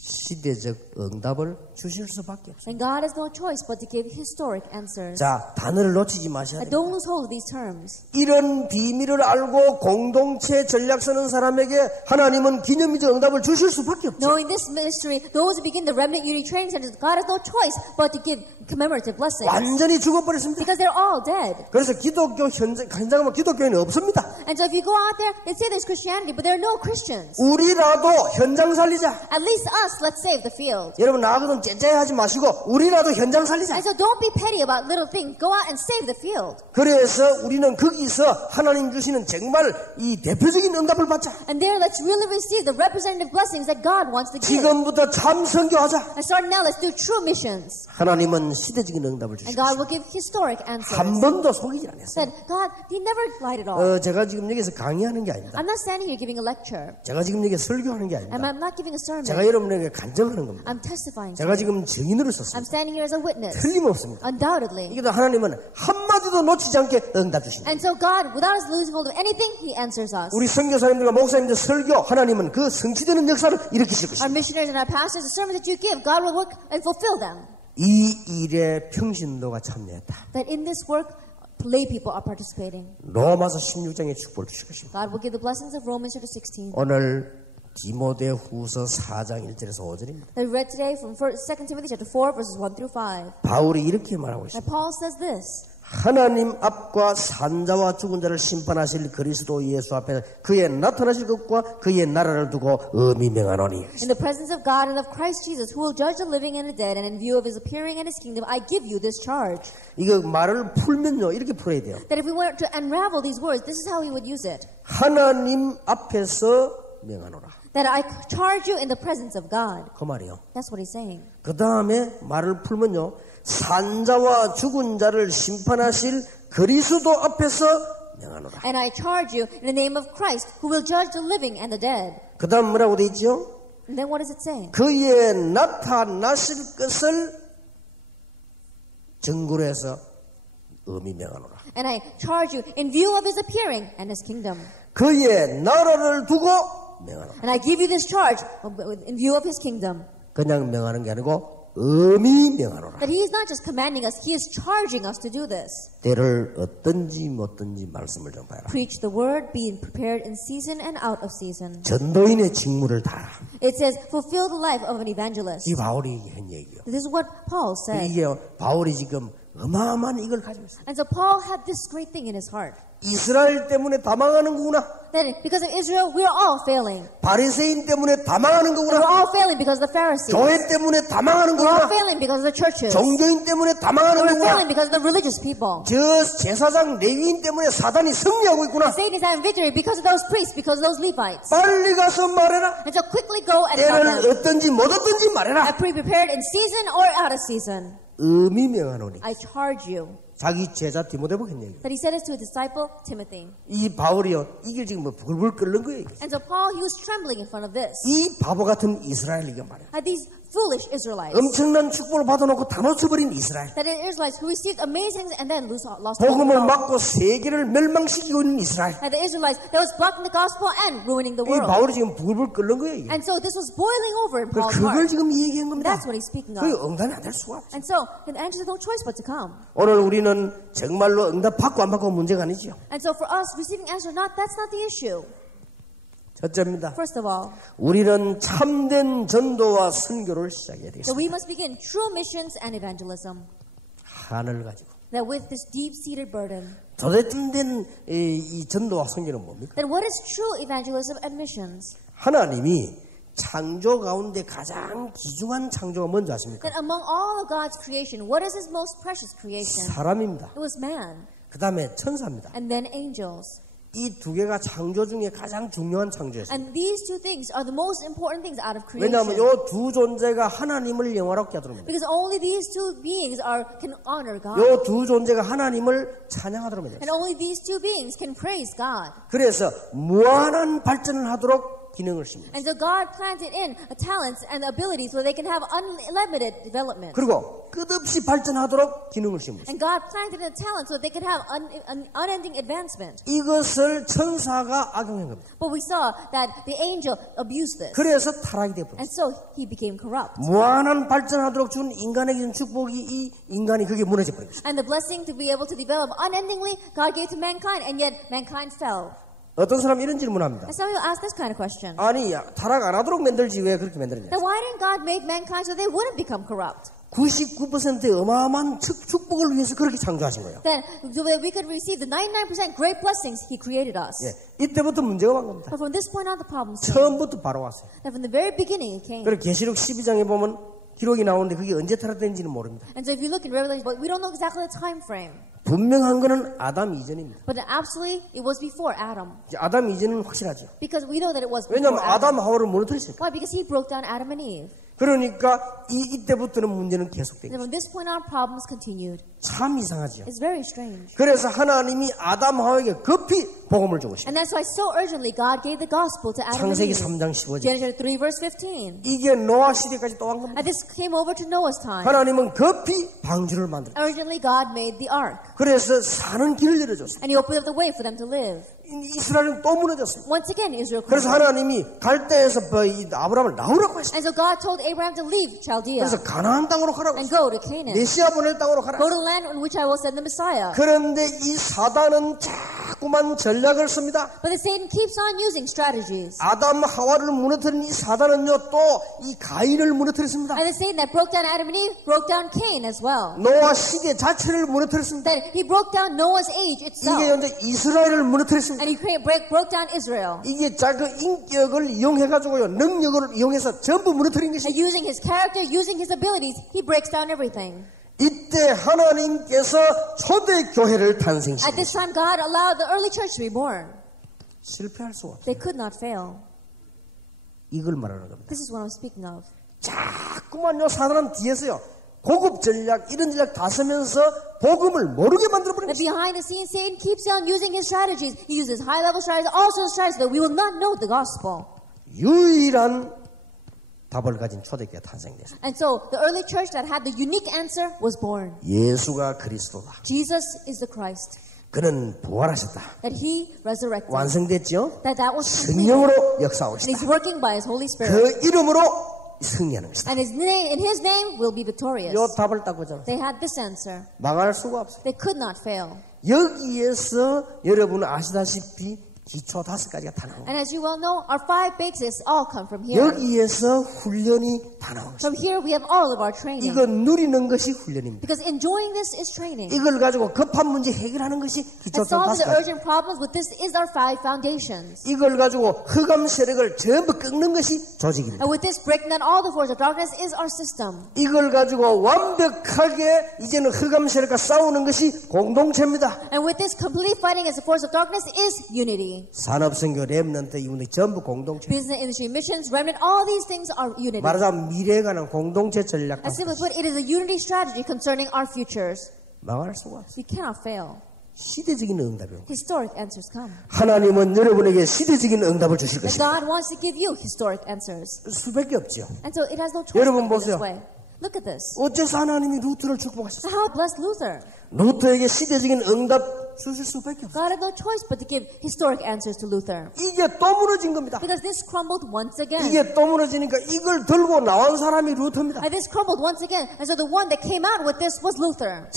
시대적 응답을 주실 수밖에 없어요. And God has no choice but to give historic answers. 자, 단어를 놓치지 마셔야 And 됩니다. don't lose hold of these terms. 이런 비밀을 알고 공동체 전략 서는 사람에게 하나님은 기념비적 응답을 주실 수밖에 없죠. Knowing this mystery, those who begin the Remnant Unity Training Centers, God has no choice but to give commemorative blessings. 완전히 죽어버렸습니다. Because they're all dead. 그래서 기독교 현장 가면 기독교인은 없습니다. And so if you go out there, they say there's Christianity, but there are no Christians. 우리라도 현장 살리자. At least us, let's save the field. 여러분 나하고는 째째하지 마시고 우리라도 현장 살리자. And so don't be petty about little things. Go out and save the field. 그래서 우리는 거기서 하나님 주시는 정말 이 대표적인 응답을 받자. And there, let's really receive the representative blessings that God wants to give. 지금부터 참 선교하자. And starting now, let's do true missions. 하나님은 시대적인 응답을 And 주시고 God will give historic answers. 한 번도 속이지 않았어요. Said, God, He never lied at all. 제가 지금 여기서 강의하는 게 아닙니다. I'm not standing here giving a lecture. 제가 지금 여기 설교하는 게 And 아닙니다. I'm not giving a sermon. 제가 여러분에게 간증하는 겁니다. I'm testifying. 제가 지금 증인으로 I'm 섰습니다. standing here as a witness. 틀림없습니다. Undoubtedly. 이게 하나님은 한마디도 놓치지 않게 응답 주십니다. And so God, without us losing hold of anything, He answers us. 우리 선교사님들과 목사님들 설교 하나님은 그 성취되는 역사를 일으키실 것입니다. Our missionaries and our pastors, the sermons that you give, God will work and fulfill them. 이 일에 평신도가 참여했다. That in this work, lay people are participating. 로마서 16장의 축복을 주실 것입니다. God will give the blessings of Romans chapter 16. 오늘 디모데후서 4장 1절에서 5절입니다. That we read today from 2 Timothy chapter 4 verses 1 through 5. 바울이 이렇게 말하고 And 있습니다. Paul says this. 하나님 앞과 산자와 죽은 자를 심판하실 그리스도 예수 앞에 그의 나타나실 것과 그의 나라를 두고 엄히 명하노니. In the presence of God and of Christ Jesus, who will judge the living and the dead, and in view of His appearing and His kingdom, I give you this charge. 이거 말을 풀면요 이렇게 풀어야 돼요. That if we were to unravel these words, this is how He would use it. 하나님 앞에서 명하노라. That I charge you in the presence of God. 그 말이요. That's what He's saying. 그 다음에 말을 풀면요 산자와 죽은 자를 심판하실 그리스도 앞에서 명하노라. And I charge you in the name of Christ, who will judge the living and the dead. 그 다음 뭐라고 돼 있죠? And then what does it say? 그의 나타나실 것을 증거로 해서 엄히 명하노라. And I charge you in view of His appearing and His kingdom. 그의 나라를 두고 명하노라. And I give you this charge in view of His kingdom. 그냥 명하는 게 아니고 엄히 명하노라. That He is not just commanding us, He is charging us to do this. 때를 어떤지 못든지 말씀을 좀 봐라. Preach the word, be prepared in season and out of season. 전도인의 직무를 다하라. It says, fulfill the life of an evangelist. 이 바울이 한 얘기예요. This is what Paul said. 이게 바울이 지금 어마어마한 이걸 가지고 있어요. And so Paul had this great thing in his heart. 이스라엘 때문에 다 망하는 거구나. That because of Israel, we are all failing. 바리새인 때문에 다 망하는 We're 거구나. all failing because of the Pharisees. 교회 때문에 다 망하는 We're all 거구나. failing because of the churches. 종교인 때문에 다 망하는 We're 거구나. failing because of the religious people. 저 제사장 레위인 때문에 사단이 승리하고 있구나. Satan is having victory because of those priests, because of those Levites. 빨리 가서 말해라. And so quickly go and tell 때를 them. 어떤지 못 어떤지 말해라. I prepared in season or out of season. 엄히 명하노니. I charge you. 자기 제자 디모데보고 했네. That he said this to a disciple, Timothy. 이 바울이요. 이게 지금 뭐 불불 끓는 거예요. And so Paul, he was trembling in front of this. 이 바보 같은 이스라엘이가 말이야. These foolish Israelites. 엄청난 축복을 받아놓고 다 놓쳐버린 이스라엘. That in Israelites who received amazing things and then lost all 복음을 control. 막고 세계를 멸망시키고 있는 이스라엘. And the Israelites that was blocking the gospel and ruining the 이 world. 바울이 지금 불불 끓는 거예요. 이게. And so this was boiling over in Paul's 그걸 heart. 지금 얘기한 겁니다. That's what he's speaking 그 of. 응답이 안 될 수가 없죠. And so the answer is no choice but to come. 오늘 우리는 정말로 응답 받고 안 받고 문제가 아니죠. And so for us, receiving answer, that's not the issue. 첫째입니다. First of all, 우리는 참된 전도와 선교를 시작해야 that 되겠습니다. we must begin true missions and evangelism. 한을 가지고. That with this deep-seated burden. 도대체 참된 이 전도와 선교는 뭡니까? Then what is true evangelism and missions? 하나님이 창조 가운데 가장 귀중한 창조가 뭔지 아십니까? That among all of God's creation, what is His most precious creation? 사람입니다. It was man. 그 다음에 천사입니다. and then angels. 이 두 개가 창조 중에 가장 중요한 창조였습니다. And these two things are the most important things out of 왜냐하면 creation. 이 두 존재가 하나님을 영화롭게 하도록 합니다. Because only these two beings can honor God. 이 두 존재가 하나님을 찬양하도록 합니다. And only these two beings can praise God. 그래서 무한한 발전을 하도록 기능을 씁니다. And so God planted in talents and abilities so they can have unlimited development. 그리고 끝없이 발전하도록 기능을 씁니다. And God planted in talent so they could have unending advancement. 이것을 천사가 악용한 겁니다. But we saw that the angel abused this. 그래서 타락이 되었습니다. And so he became corrupt. 무한한 발전하도록 준 인간에게 준 축복이 이 인간이 그게 무너져 버린 것입니다. And the blessing to be able to develop unendingly, God gave to mankind, and yet mankind fell. 어떤 사람이 이런 질문을 합니다. And some people ask this kind of question. 아니 타락 안 하도록 만들지 왜 그렇게 만들었냐. Then why didn't God make mankind so they wouldn't become corrupt? 99%의 어마어마한 축복을 위해서 그렇게 창조하신 거예요. Then so that we could receive the 99% great blessings He created us. 예, 이때부터 문제가 온 겁니다. But from this point on, the problem came. 처음부터 바로 왔어요. That from the very beginning it came. 그리고 계시록 12장에 보면 기록이 나오는데 그게 언제 타락된지는 모릅니다. And so if you look in Revelation, but we don't know exactly the time frame. 분명한 거는 아담 이전입니다. But absolutely, it was before Adam. 아담 이전은 확실하죠. Because we know that it was before 왜냐하면 Adam. 아담 하와를 무너뜨렸으니까. Why? Because he broke down Adam and Eve. 그러니까 이때부터는 문제는 계속된 And 거죠. from this point on, problems continued. 참 이상하죠. It's very strange. 그래서 하나님이 아담 하와에게 급히 복음을 주고 싶어요. And that's why so urgently God gave the gospel to Adam and 창세기 Eve. 3장 15절. Genesis 3 verse 15. 이게 노아 시대까지 또 한 겁니다. And this came over to Noah's time. 하나님은 급히 방주를 만들었어요. Urgently God made the ark. 그래서 사는 길을 열어줬어요. And he opened up the way for them to live. 이스라엘은 또 무너졌어요. Once again, Israel 그래서 crumbled. 하나님이 갈대에서 아브라함을 나오라고 했어요. And so God told Abraham to leave Chaldea 그래서 가나안 땅으로 가라고 and 했어요. go to Canaan. 메시아 보낼 땅으로 가라. Go to the land on which I will send the Messiah. 그런데 이 사단은 자꾸만 전략을 씁니다. But the Satan keeps on using strategies. 아담 하와를 무너뜨린 이 사단은요 또 이 가인을 무너뜨렸습니다. And the Satan that broke down Adam and Eve broke down Cain as well. 노아 시대 자체를 무너뜨렸습니다. That he broke down Noah's age 이게 itself. 현재 이스라엘을 무너뜨렸습니다. And he broke down Israel. 이게 자기 인격을 이용해가지고요 능력을 이용해서 전부 무너뜨린 것이. And using his character, using his abilities, he breaks down everything. 이때 하나님께서 초대 교회를 At 탄생시켰어요. this time, God allowed the early church to be born. 실패할 수가 없어요. They could not fail. 이걸 말하는 겁니다. This is what I'm speaking of. 자꾸만요 사단은 뒤에서요 고급 전략 이런 전략 다 쓰면서 복음을 모르게 만들어버린 And 것이. behind the scenes, Satan keeps on using his strategies. He uses high-level strategies, all sorts of strategies that we will not know the gospel. 유일한 답을 가진 초대교회가 탄생됐습니다. And so the early church that had the unique answer was born. 예수가 그리스도다. Jesus is the Christ. 그는 부활하셨다. That he resurrected. 완성됐죠? That was completed. 성령으로 And 역사하시다. he's working by his Holy Spirit. 그 이름으로 승리하는 것이다. And in his name will be victorious. 요 답을 딱 보잖아요. They had this answer. 망할 수가 없어요. They could not fail. 여기에서 여러분은 아시다시피 기초 5가지가 다 나옵니다. And as you well know, our 5 bases all come from here. 여기에서 훈련이 다 나옵니다. From here we have all of our training. 이거 누리는 것이 훈련입니다. Because enjoying this is training. 이걸 가지고 급한 문제 해결하는 것이 기초 And solving the 5가지. urgent problems with this is our 5 foundations. 이걸 가지고 흑암 세력을 전부 끊는 것이 조직입니다. And with this breaking down all the forces of darkness is our system. 이걸 가지고 완벽하게 이제는 흑암 세력과 싸우는 것이 공동체입니다. And with this completely fighting against the force of darkness is unity. 산업선교, 랩런트, 이분들 전부 공동체. Business, industry, missions, remnant, all these things are unity. 말하자면 미래에 관한 공동체 전략. And simply put, it is a unity strategy concerning our futures. 망할 수가 없어요. We cannot fail. 시대적인 응답이요. Historic answers come. 하나님은 여러분에게 시대적인 응답을 주실 And 것입니다. God wants to give you historic answers. 수밖에 없죠. And so it has no choice 여러분 but this 보세요. way. Look at this. 어째서 하나님이 루트를 축복하셨어요? So how blessed Luther? 루터에게 시대적인 응답 주실 수밖에 없어요. God had no choice but to give historic answers to Luther. 이게 또 무너진 겁니다. Because this crumbled once again. 이게 또 무너지니까 이걸 들고 나온 사람이 루터입니다. And this crumbled once again. And so the one that came out with this was Luther.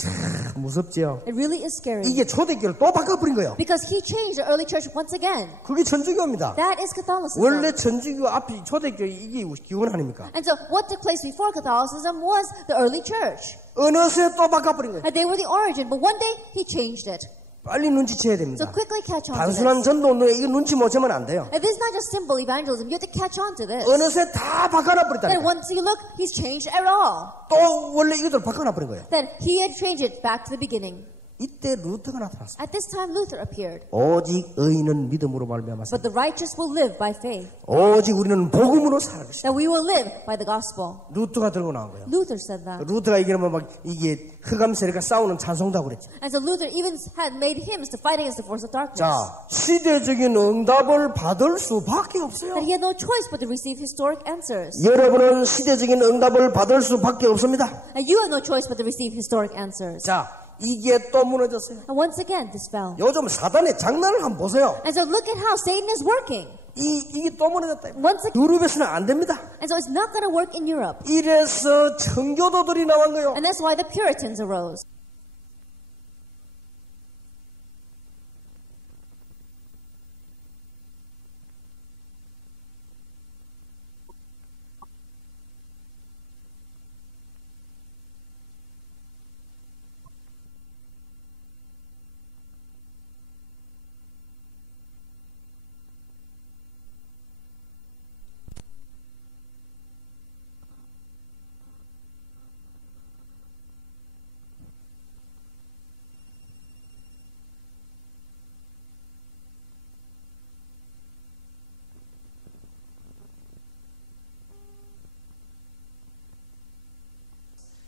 무섭죠? It really is scary. 이게 초대교를 또 바꿔버린 거예요. Because he changed the early church once again. 그게 천주교입니다. That is Catholicism. 원래 천주교 앞이 초대교 이게 기원 아닙니까? And so what took place before Catholicism was the early church. 어느새 또 바꿔버린 거예요. And they were the origin. But one day he changed it. 빨리 눈치채야 So 됩니다. quickly catch on to 단순한 this. 전도운동에 이거 눈치 못 채면 안 돼요. And this is not just simple evangelism. You have to catch on to this. 어느새 다 Then 바꿔놔버렸다니까. once you look, he's changed it all. 또 원래 이것들 바꿔놔버린 거예요. Then he had changed it back to the beginning. 이때 루터가 나타났습니다. At this time, Luther appeared. 오직 의인은 믿음으로 말미암았습니다. But the righteous will live by faith. 오직 우리는 복음으로 살아가겠습니다. That we will live by the gospel. 루터가 들고 나온 거예요. Luther said that. 루터가 이기면 막 이게 흑암 세력과 싸우는 찬송도 하고 그랬죠. And so Luther even had made hymns to fight against the force of darkness. 자, 시대적인 응답을 받을 수밖에 없어요. That he had no choice but to receive historic answers. 여러분은 시대적인 응답을 받을 수밖에 없습니다. And you have no choice but to receive historic answers. 자, 이게 또 무너졌어요. And once again, this fell. 요즘 사단의 장난을 한번 보세요. And so look at how Satan is working. 이게 또 무너졌다. Once again, 유럽에서는 안 됩니다. and so it's not going to work in Europe. 이래서 청교도들이 나온 거예요. And that's why the Puritans arose.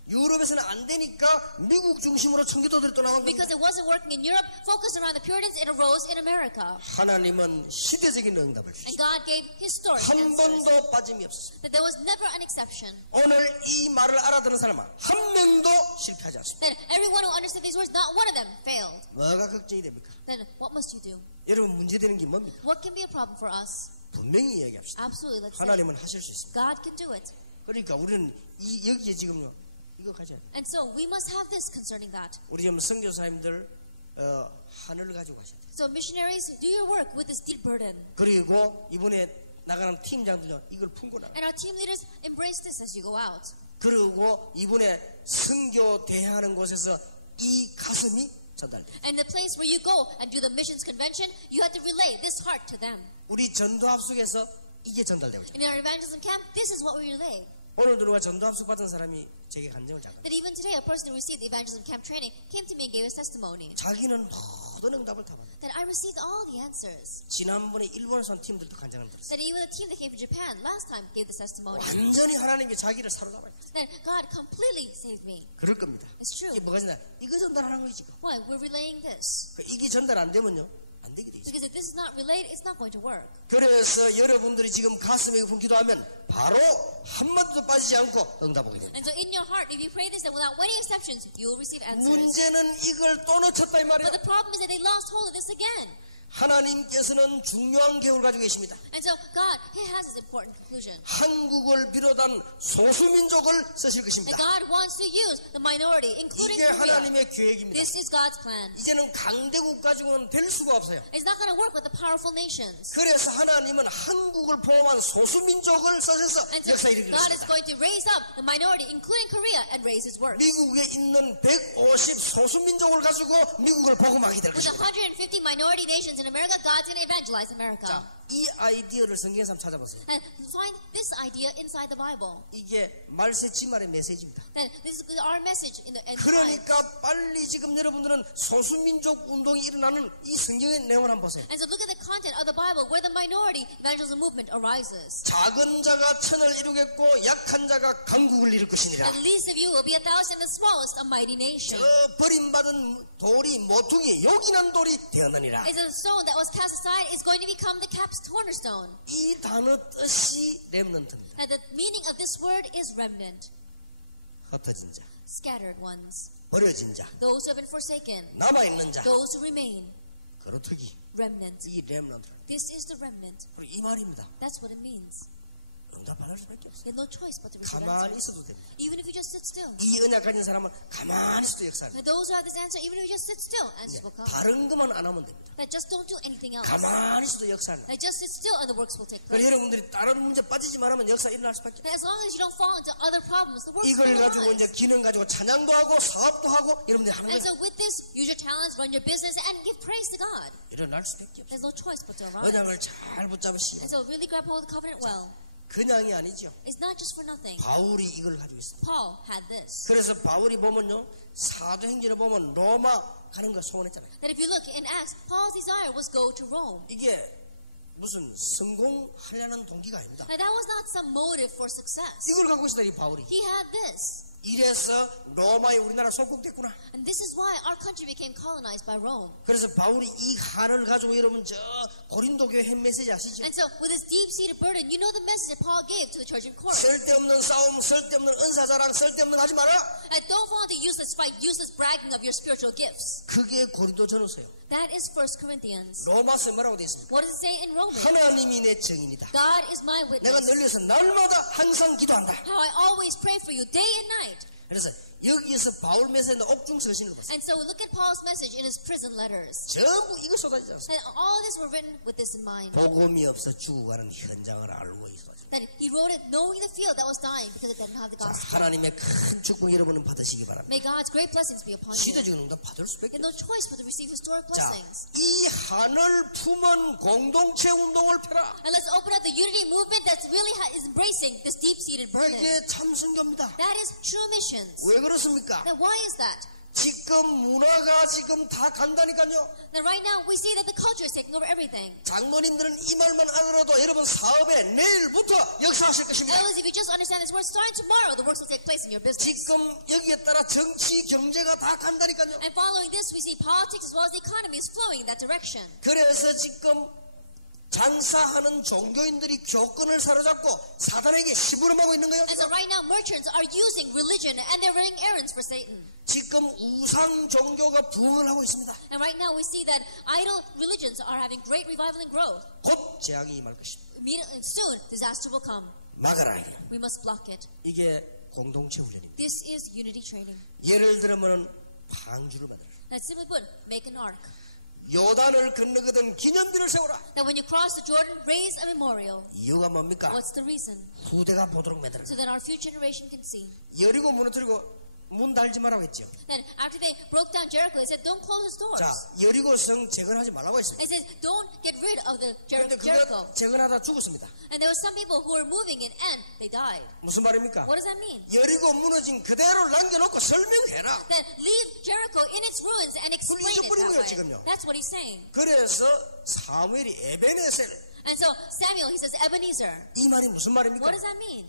유럽에서는 안 되니까 미국 중심으로 청교도들이 또 나온 겁니다. Because it wasn't working in Europe, focused around the Puritans, it arose in America. 하나님은 시대적인 응답을 And God gave historic 한 answers. 번도 빠짐이 없었습니다. That there was never an exception. 오늘 이 말을 알아듣는 사람은 한 명도 실패하지 않습니다. That everyone who understood these words, not one of them failed. 뭐가 걱정이 됩니까? Then what must you do? 여러분 문제되는 게 뭡니까? What can be a problem for us? 분명히 얘기합시다. Absolutely, let's say. 하나님은 하실 수 있습니다. God can do it. 그러니까 우리는 여기에 지금요 이거 가져야 돼. And so we must have this concerning that. 우리 지금 선교사님들 하늘을 가지고 가셔야 돼. So missionaries, do your work with this deep burden. 그리고 이번에 나가는 팀장들요 이걸 품고 나가. And our team leaders embrace this as you go out. 그리고 이번에 선교 대회하는 곳에서 이 가슴이 전달돼. And the place where you go and do the missions convention, you have to relay this heart to them. 우리 전도 합숙에서 이게 전달되고 있어요. In our evangelism camp, this is what we relay. 오늘 누가 전도 합숙 받은 사람이 제게 간증을 잡아. That even today, a person who received the evangelism camp training came to me and gave his testimony. 자기는 모든 응답을 다 받았다. That I received all the answers. 지난번에 일본에서 온 팀들도 간증을 들었어요. That even the team that came from Japan last time gave this testimony. 완전히 하나님이 자기를 사로잡아요. That God completely saved me. 그럴 겁니다. It's true. 이게 뭐가 전달? 이거 전달하는 거지. Why? We're relaying this. 이게 전달 안 되면요 안 되게 돼 있어요. Because if this is not relayed, it's not going to work. 그래서 여러분들이 지금 가슴에 깊은 기도하면 바로 한마디도 빠지지 않고 응답하게 됩니다. And so in your heart, if you pray this, that without any exceptions, you will receive answers. 문제는 이걸 또 놓쳤다 이 말이에요. But the problem is that they lost hold of this again. 하나님께서는 중요한 계획을 가지고 계십니다. And so God, He has this important conclusion. 한국을 비롯한 소수민족을 쓰실 And 것입니다. God wants to use the minority, including 이게 Korea. 하나님의 계획입니다. This is God's plan. 이제는 강대국 가지고는 될 수가 없어요. It's not going to work with the powerful nations. 그래서 하나님은 한국을 포함한 소수민족을 써서 And so 역사 God is 일으키겠습니다. going to raise up the minority, including Korea, and raise His work. 미국에 있는 150 소수민족을 가지고 미국을 복음하게 될 With 것입니다. 150 minority nations in America, God's going to evangelize America. 자, 이 아이디어를 성경에서 한번 찾아보세요. And find this idea inside the Bible. 이게 말세 지말의 메시지입니다. That this is our message in the end times. 그러니까 빨리 지금 여러분들은 소수민족 운동이 일어나는 이 성경의 내용을 한번 보세요. And so look at the content of the Bible where the minority evangelism movement arises. 작은 자가 천을 이루겠고 약한 자가 강국을 이룰 것이니라. The least of you will be 1,000 and the smallest a mighty nation. 저 버림받은 돌이 모퉁이 요긴한 돌이 되었느니라. It's a stone that was cast aside is going to become the cap's cornerstone. 이 단어 뜻이 렘넌트입니다. And the meaning of this word is remnant, 흩어진 자, scattered ones, 버려진 자, those who have been forsaken, 남아있는 자, those who remain, 그렇듯이 remnant. 이 렘넌트. This is the remnant. 그리고 이 말입니다. That's what it means. 응답받을 수밖에 없어요. You have no choice but to receive 가만히 answers. 있어도 됩니다. Even if you just sit still. 이 언약 가진 사람은 가만히 있어도 역사합니다. And those who have this answer, even if you just sit still, answers will come. 다른 것만 안 하면 됩니다. That just don't do anything else. 가만히 있어도 역사합니다. That just sit still and the works will take 그래서 place. 여러분들이 다른 문제 빠지지만 하면 역사 일어날 수밖에 없어요. And as long as you don't fall into other problems, the works 이걸 will 가지고 arise. 이제 기능 가지고 찬양도 하고 사업도 하고 여러분들이 하는 And 거예요. so with this, use your talents, run your business, and give praise to God. 일어날 수밖에 없어요. There's no choice but to arise. 언약을 잘 붙잡으시고 And so really grab hold of the covenant well. 그냥이 아니죠. It's not just for nothing. 바울이 이걸 가지고 있습니다. Paul had this. 그래서 바울이 보면요, 사도행전에 보면 로마 가는 거 소원했잖아요. That if you look in Acts, Paul's desire was go to Rome. 이게 무슨 성공하려는 동기가 아닙니다. Now that was not some motive for success. 이걸 갖고 있었다 이 바울이. He had this. 이래서 로마에 우리나라 속국됐구나. And this is why our country became colonized by Rome. 그래서 바울이 이 한을 가지고 여러분 저 고린도 교회 메시지 아시죠? And so with this deep-seated burden, you know the message that Paul gave to the church in Corinth. 쓸데없는 싸움, 쓸데없는 은사자랑, 쓸데없는 거 하지 마라. And don't fall into useless fight, useless bragging of your spiritual gifts. 그게 고린도 전후서예요. That is 1 Corinthians. 로마서에 뭐라고 되어 있습니까? What does it say in Romans? 하나님이 내 증인이다. God is my 내가 witness. 널리서 날마다 항상 기도한다. How I always pray for you day and night. 그래서 여기에서 바울 메시지는 옥중 서신을 보세요. And so we look at Paul's message in his prison letters. 전부 이거 쏟아지지 않습니다. And all this were written with this in mind. 복음이 없어 죽어가는 현장을 알고 있어. That he wrote it knowing the field that was dying because it didn't have the 자, gospel. 하나님의 큰 축복 여러분은 받으시기 바랍니다. May God's great blessings be upon you. 시대적인 응답 받을 수밖에. You have no choice but to receive historic 자, blessings. 이 한을 품은 공동체 운동을 펴라. And let's open up the unity movement that really is embracing this deep-seated burden. 이게 참 선교입니다. That is true missions. 왜 그렇습니까? Now why is that? 지금 문화가 지금 다 간다니까요. Now right now we see that the culture is taking over everything. 장로님들은 이 말만 알아도 여러분 사업에 내일부터 역사하실 것입니다. Elders, if you just understand this word, starting tomorrow the works will take place in your business. 지금 여기에 따라 정치, 경제가 다 간다니까요. And following this, we see politics as well as the economy is flowing in that direction. 그래서 지금 장사하는 종교인들이 교권을 사로잡고 사단에게 시부름하고 있는 거예요. And so right now merchants are using religion and they're running errands for Satan. 지금 우상 종교가 부흥을 하고 있습니다. And right now we see that idol religions are having great revival and growth. 곧 재앙이 임할 것입니다. Immediately, soon, disaster will come. 막아라 이게. We must block it. 이게 공동체 훈련입니다. This is unity training. 예를 들면 방주를 만들어라. Now simply put, make an ark. 요단을 건너거든 기념비를 세워라. That when you cross the Jordan, raise a memorial. 이유가 뭡니까? What's the reason? 후대가 보도록 만들어라. So that our future generation can see. 여리고 무너뜨리고 문 달지 말라고 했죠. Then after they broke down Jericho, they said, don't close its doors. 자, 여리고 성 재건하지 말라고 했습니다. It says, don't get rid of the 그런데 Jericho. 그거 재건하다 죽었습니다. And there were some people who were moving it and they died. 무슨 말입니까? What does that mean? 여리고 무너진 그대로 남겨놓고 설명해라. Then leave Jericho in its ruins and explain it 잊어버린 거예요, that way. 지금요. That's what he's saying. 그래서 사무엘이 에베네셀 And so Samuel, he says, Ebenezer. 이 말이 무슨 말입니까? What does that mean?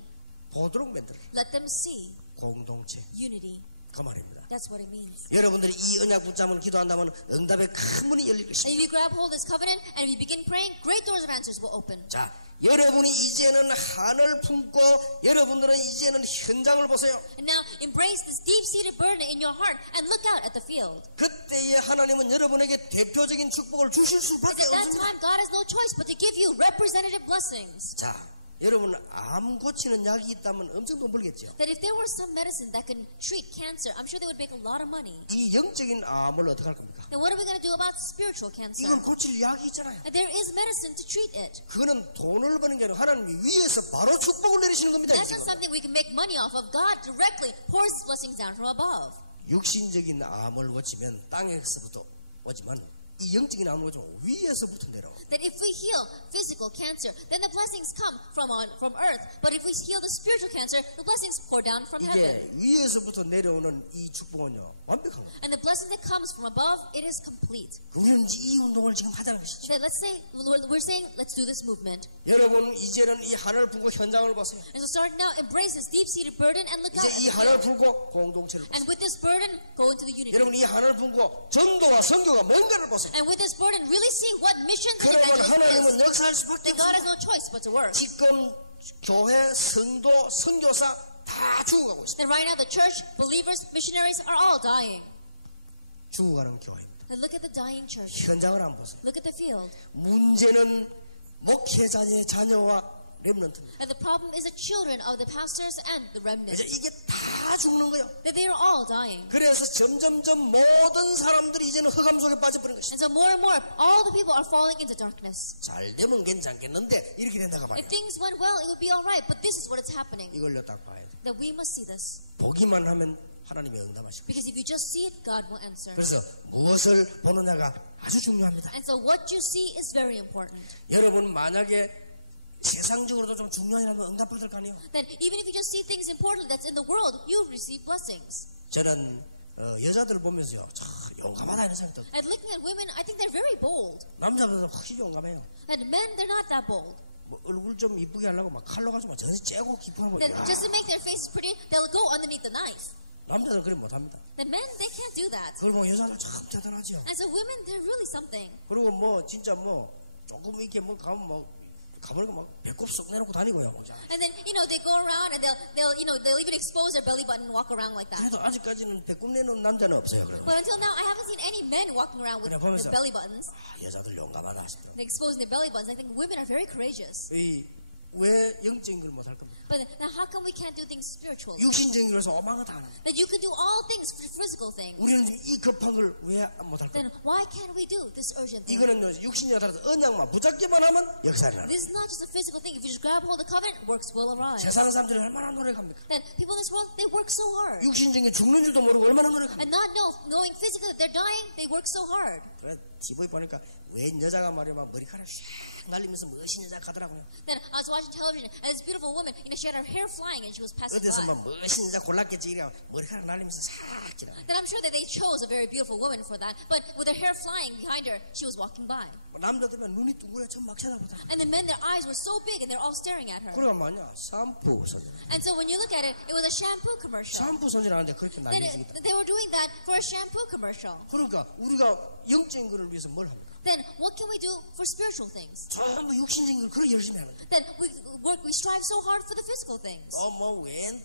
보도록 만들어. Let them see 공동체 unity. 그 말입니다. That's what it means. 여러분들이 이 언약 붙잡으면 기도한다면 응답의 큰 문이 열릴 And 것입니다. if you grab hold of this covenant and if you begin praying, great doors of answers will open. 자, 여러분이 이제는 한을 품고 여러분들은 이제는 현장을 보세요. And now embrace this deep-seated burden in your heart and look out at the field. 그때에 하나님은 여러분에게 대표적인 축복을 주실 수밖에 Because at that 없습니다. time, God has no choice but to give you representative blessings. 자, 여러분 암 고치는 약이 있다면 엄청 돈 벌겠죠. That if there were some medicine that can treat cancer, I'm sure they would make a lot of money. 이 영적인 암을 어떻게 할 겁니까? Then what are we going to do about spiritual cancer? 이건 고칠 약이 있잖아요. And there is medicine to treat it. 그거는 돈을 버는 게 아니라 하나님이 위에서 바로 축복을 내리시는 겁니다. That's 지금. not something we can make money off of. God directly pours his blessings down from above. 육신적인 암을 고치면 땅에서부터 오지만 이 영적인 암을 고치면 위에서부터 내려와. That if we heal physical cancer, then the blessings come from earth. But if we heal the spiritual cancer, the blessings pour down from heaven. 이게 위에서부터 내려오는 이 축복은요 완벽한 겁니다. And the blessing that comes from above, it is complete. 우리는 이제 이 운동을 지금 하자는 것이죠. That let's say we're saying let's do this movement. 여러분 이제는 이 한을 풀고 현장을 보세요. And so start now, embrace this deep-seated burden and look out. 이제 이 At the 한을 field. 풀고 공동체를 보세요. And with this burden, go into the unity. 여러분 이 한을 풀고 전도와 선교가 뭔가를 보세요. And with this burden, really see what missions and 그러면 evangelism is. 하나님은 역사할 수밖에 Then God has 없습니다. no choice but to work. 지금 교회, 성도, 선교사 다 죽어가고 있습니다. And right now, the church, believers, missionaries are all dying. 죽어가는 교회입니다. And look at the dying church. 현장을 안 보세요. Look at the field. 문제는 목회자의 자녀와 렘넌트입니다. And the problem is the children of the pastors and the remnant. 이제 이게 다 죽는 거예요. That they are all dying. 그래서 점점점 모든 사람들이 이제는 흑암 속에 빠져버린 것이죠. And so more and more, all the people are falling into darkness. 잘 되면 괜찮겠는데 이렇게 된다가 말이에요. If things went well, it would be all right. But this is what is happening. 이걸로 딱 봐야 돼. That we must see this. 보기만 하면 하나님이 응답하실 거예요. Because if you just see it, God will answer. 그래서 무엇을 보느냐가 아주 중요합니다. And so what you see is very important. 여러분 만약에 세상적으로도 좀 중요한 일하면 응답받을 거 아니에요. That even if you just see things important that's in the world, you receive blessings. 저는 여자들을 보면서요, 참 용감하다 이런 생각이 들어요. And looking at women, I think they're very bold. 남자보다 확실히 용감해요. And men, they're not that bold. 뭐 얼굴 좀 이쁘게 하려고 막 칼로 가지고 막 전시 째고 기뻐하고. That just to make their faces pretty, they'll go underneath the knife. 남자들은 그래 못합니다. The men, they can't do that. 그걸 보면 여자들 참 대단하죠. And so women, they're really something. 그리고 뭐 진짜 뭐 조금 이렇게 뭐 가면 뭐 가보니까 막 배꼽 쏙 내놓고 다니고요. And then, they go around and they'll even expose their belly button and walk around like that. 그래도 아직까지는 배꼽 내놓은 남자는 없어요. 그래서. But until now, I haven't seen any men walking around with 그냥 보면서 their belly buttons. 여자들 용감하다 싶어요. They're exposing their belly buttons. I think women are very courageous. 왜 영적인 걸 못할 겁니까? But now, how come we can't do things spiritually? 육신적인 걸해서 오만하다 하나. That you can do all things for physical things. 우리는 지금 이 급한 걸 왜 못할 Then 겁니까? why can't we do this urgent thing? 이거는요, 육신적으로 따라서 언약만 무작게만 하면 역사를 하는. This is not just a physical thing. If you just grab hold of the covenant, works will arise. 세상 사람들이 얼마나 노력합니까? Then people in this world, they work so hard. 육신적인 죽는 줄도 모르고 얼마나 노력합니까? And not knowing physically that they're dying, they work so hard. 그래, TV 보니까 웬 여자가 말이야 막 머리카락 샥 날리면서 멋있는 여자 가더라고요. Then I was watching television, and this beautiful woman, she had her hair flying, and she was passing 어디서 by. 막 멋있는 여자 골랐겠지. 이래 머리카락 날리면서 싹 지나. Then I'm sure that they chose a very beautiful woman for that. But with her hair flying behind her, she was walking by. 남자들은 눈이 둥그레 참 막 쳐다보다. And the men, their eyes were so big, and they're all staring at her. 그래가 뭐냐? 샴푸 선전. And so when you look at it, it was a shampoo commercial. 샴푸 선전하는데 그렇게 Then 난리지겠다. they were doing that for a shampoo commercial. 그러니까 우리가 영적인 거를 위해서 뭘 합니까? Then what can we do for spiritual things? 전부 육신적인 걸 그렇게 열심히 하는데. Then we strive so hard for the physical things.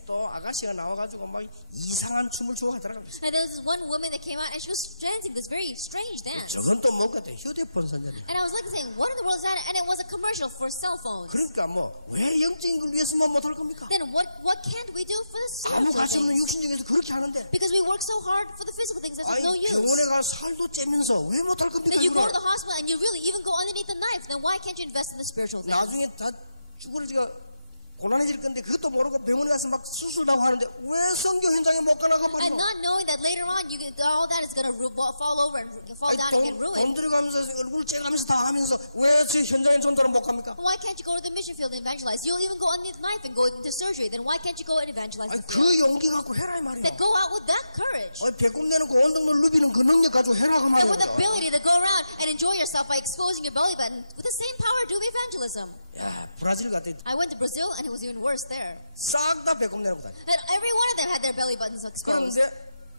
또 아가씨가 나와가지고 막 이상한 춤을 추고 하더라고요. And there was this one woman that came out, and she was dancing this very strange dance. 저건 또 뭔가 휴대폰 선전이야. And I was looking, saying, what in the world is that? And it was a commercial for cell phones. 그러니까 왜 영적인 걸 위해서만 못할 겁니까? Then what can't we do for the 아무 spiritual 가치 없는 things? 육신적에서 그렇게 하는데. Because we work so hard for the physical things, that's 아니 of no use. 병원에 가 살도 째면서 왜 못할 겁니까? Then you go to 이거를? the hospital and you really even go underneath the knife. Then why can't you invest in the spiritual things? 나중에 다 죽으러지가 고난해질 건데 그것도 모르고 병원에 가서 막 수술도 하고 하는데 왜 성교 현장에 못 가나가 And 말이야. not knowing that later on all that is going to fall over and fall down and get 돈 ruined. 들어가면서 얼굴 째가면서 다 하면서 왜 저 현장에 전도를 못 갑니까? Why can't you go to the mission field and evangelize? You'll even go underneath the knife and go into surgery. Then why can't you go and evangelize? 아니 the 그 field? 용기 갖고 해라 이 말이야. That go out with that courage. 배꼽 내놓고 온동물 누비는 그 능력 가지고 해라 그 And with the 말이야. ability to go around and enjoy yourself by exposing your belly button, with the same power do evangelism. 야 브라질 갔더니 I went to Brazil and it was even worse there. 싹 다 배꼽 내놓고 다니. That every one of them had their belly buttons exposed. 그런데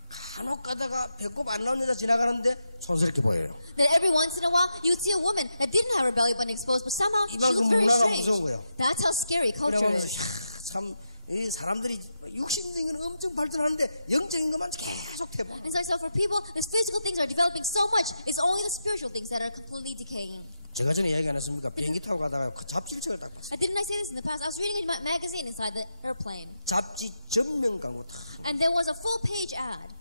간혹 가다가 배꼽 안 나온 여자 지나가는데 촌스럽게 보여요. That every once in a while you'd see a woman that didn't have her belly button exposed, but somehow she 이만큼 looked very 문화가 strange. 무서운 거예요. That's how scary culture 그러면서 is. 참이 사람들이 육신적인 건 엄청 발전하는데 영적인 것만 계속 태보. And so for people, these physical things are developing so much, it's only the spiritual things that are completely decaying. 제가 전에 얘기 안 했습니까? 비행기 타고 가다가 그 잡지책을 딱 봤어요. Didn't I say this in the past? I was reading a magazine inside the airplane, 잡지 전면 광고 다 and there was a full-page ad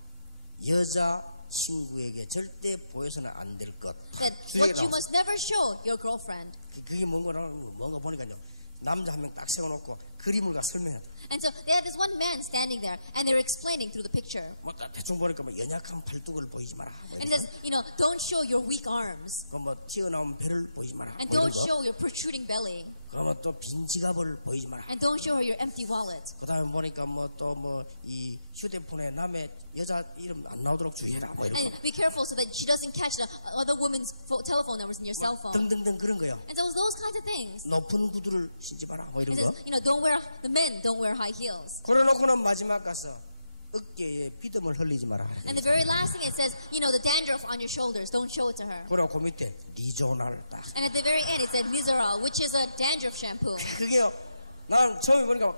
여자 친구에게 절대 보여서는 안 될 것. that what you must never show your girlfriend. 그게 뭔가 보니까요. 남자 한 명 딱 세워놓고 그림을 가 설명했다. And so they had this one man standing there, and they were explaining through the picture. 뭐 대충 보니까 뭐 연약한 팔뚝을 보이지 마라. And it says, don't show your weak arms, 뭐 튀어나온 배를 보이지 마라. and 뭐 이런 don't 거. show your protruding belly, 그러면 또 빈 지갑을 보이지 마라. and don't show her your empty wallet. 그다음에 보니까 이 휴대폰에 남의 여자 이름 안 나오도록 주의해라. 뭐 이런 And 거. be careful so that she doesn't catch the other women's telephone numbers in your cell phone. 등등등 그런 거요. And so those kinds of things. 높은 구두를 신지 마라. 뭐 이런 It says, 거. the men don't wear high heels. 그래놓고는 마지막 가서 어깨에 비듬을 흘리지 마라. And the very last thing it says, the dandruff on your shoulders, don't show it to her. 그리고 그 밑에 리조날 딱. And at the very end it said Nizoral, which is a dandruff shampoo. 그게요. 난 처음에 보니까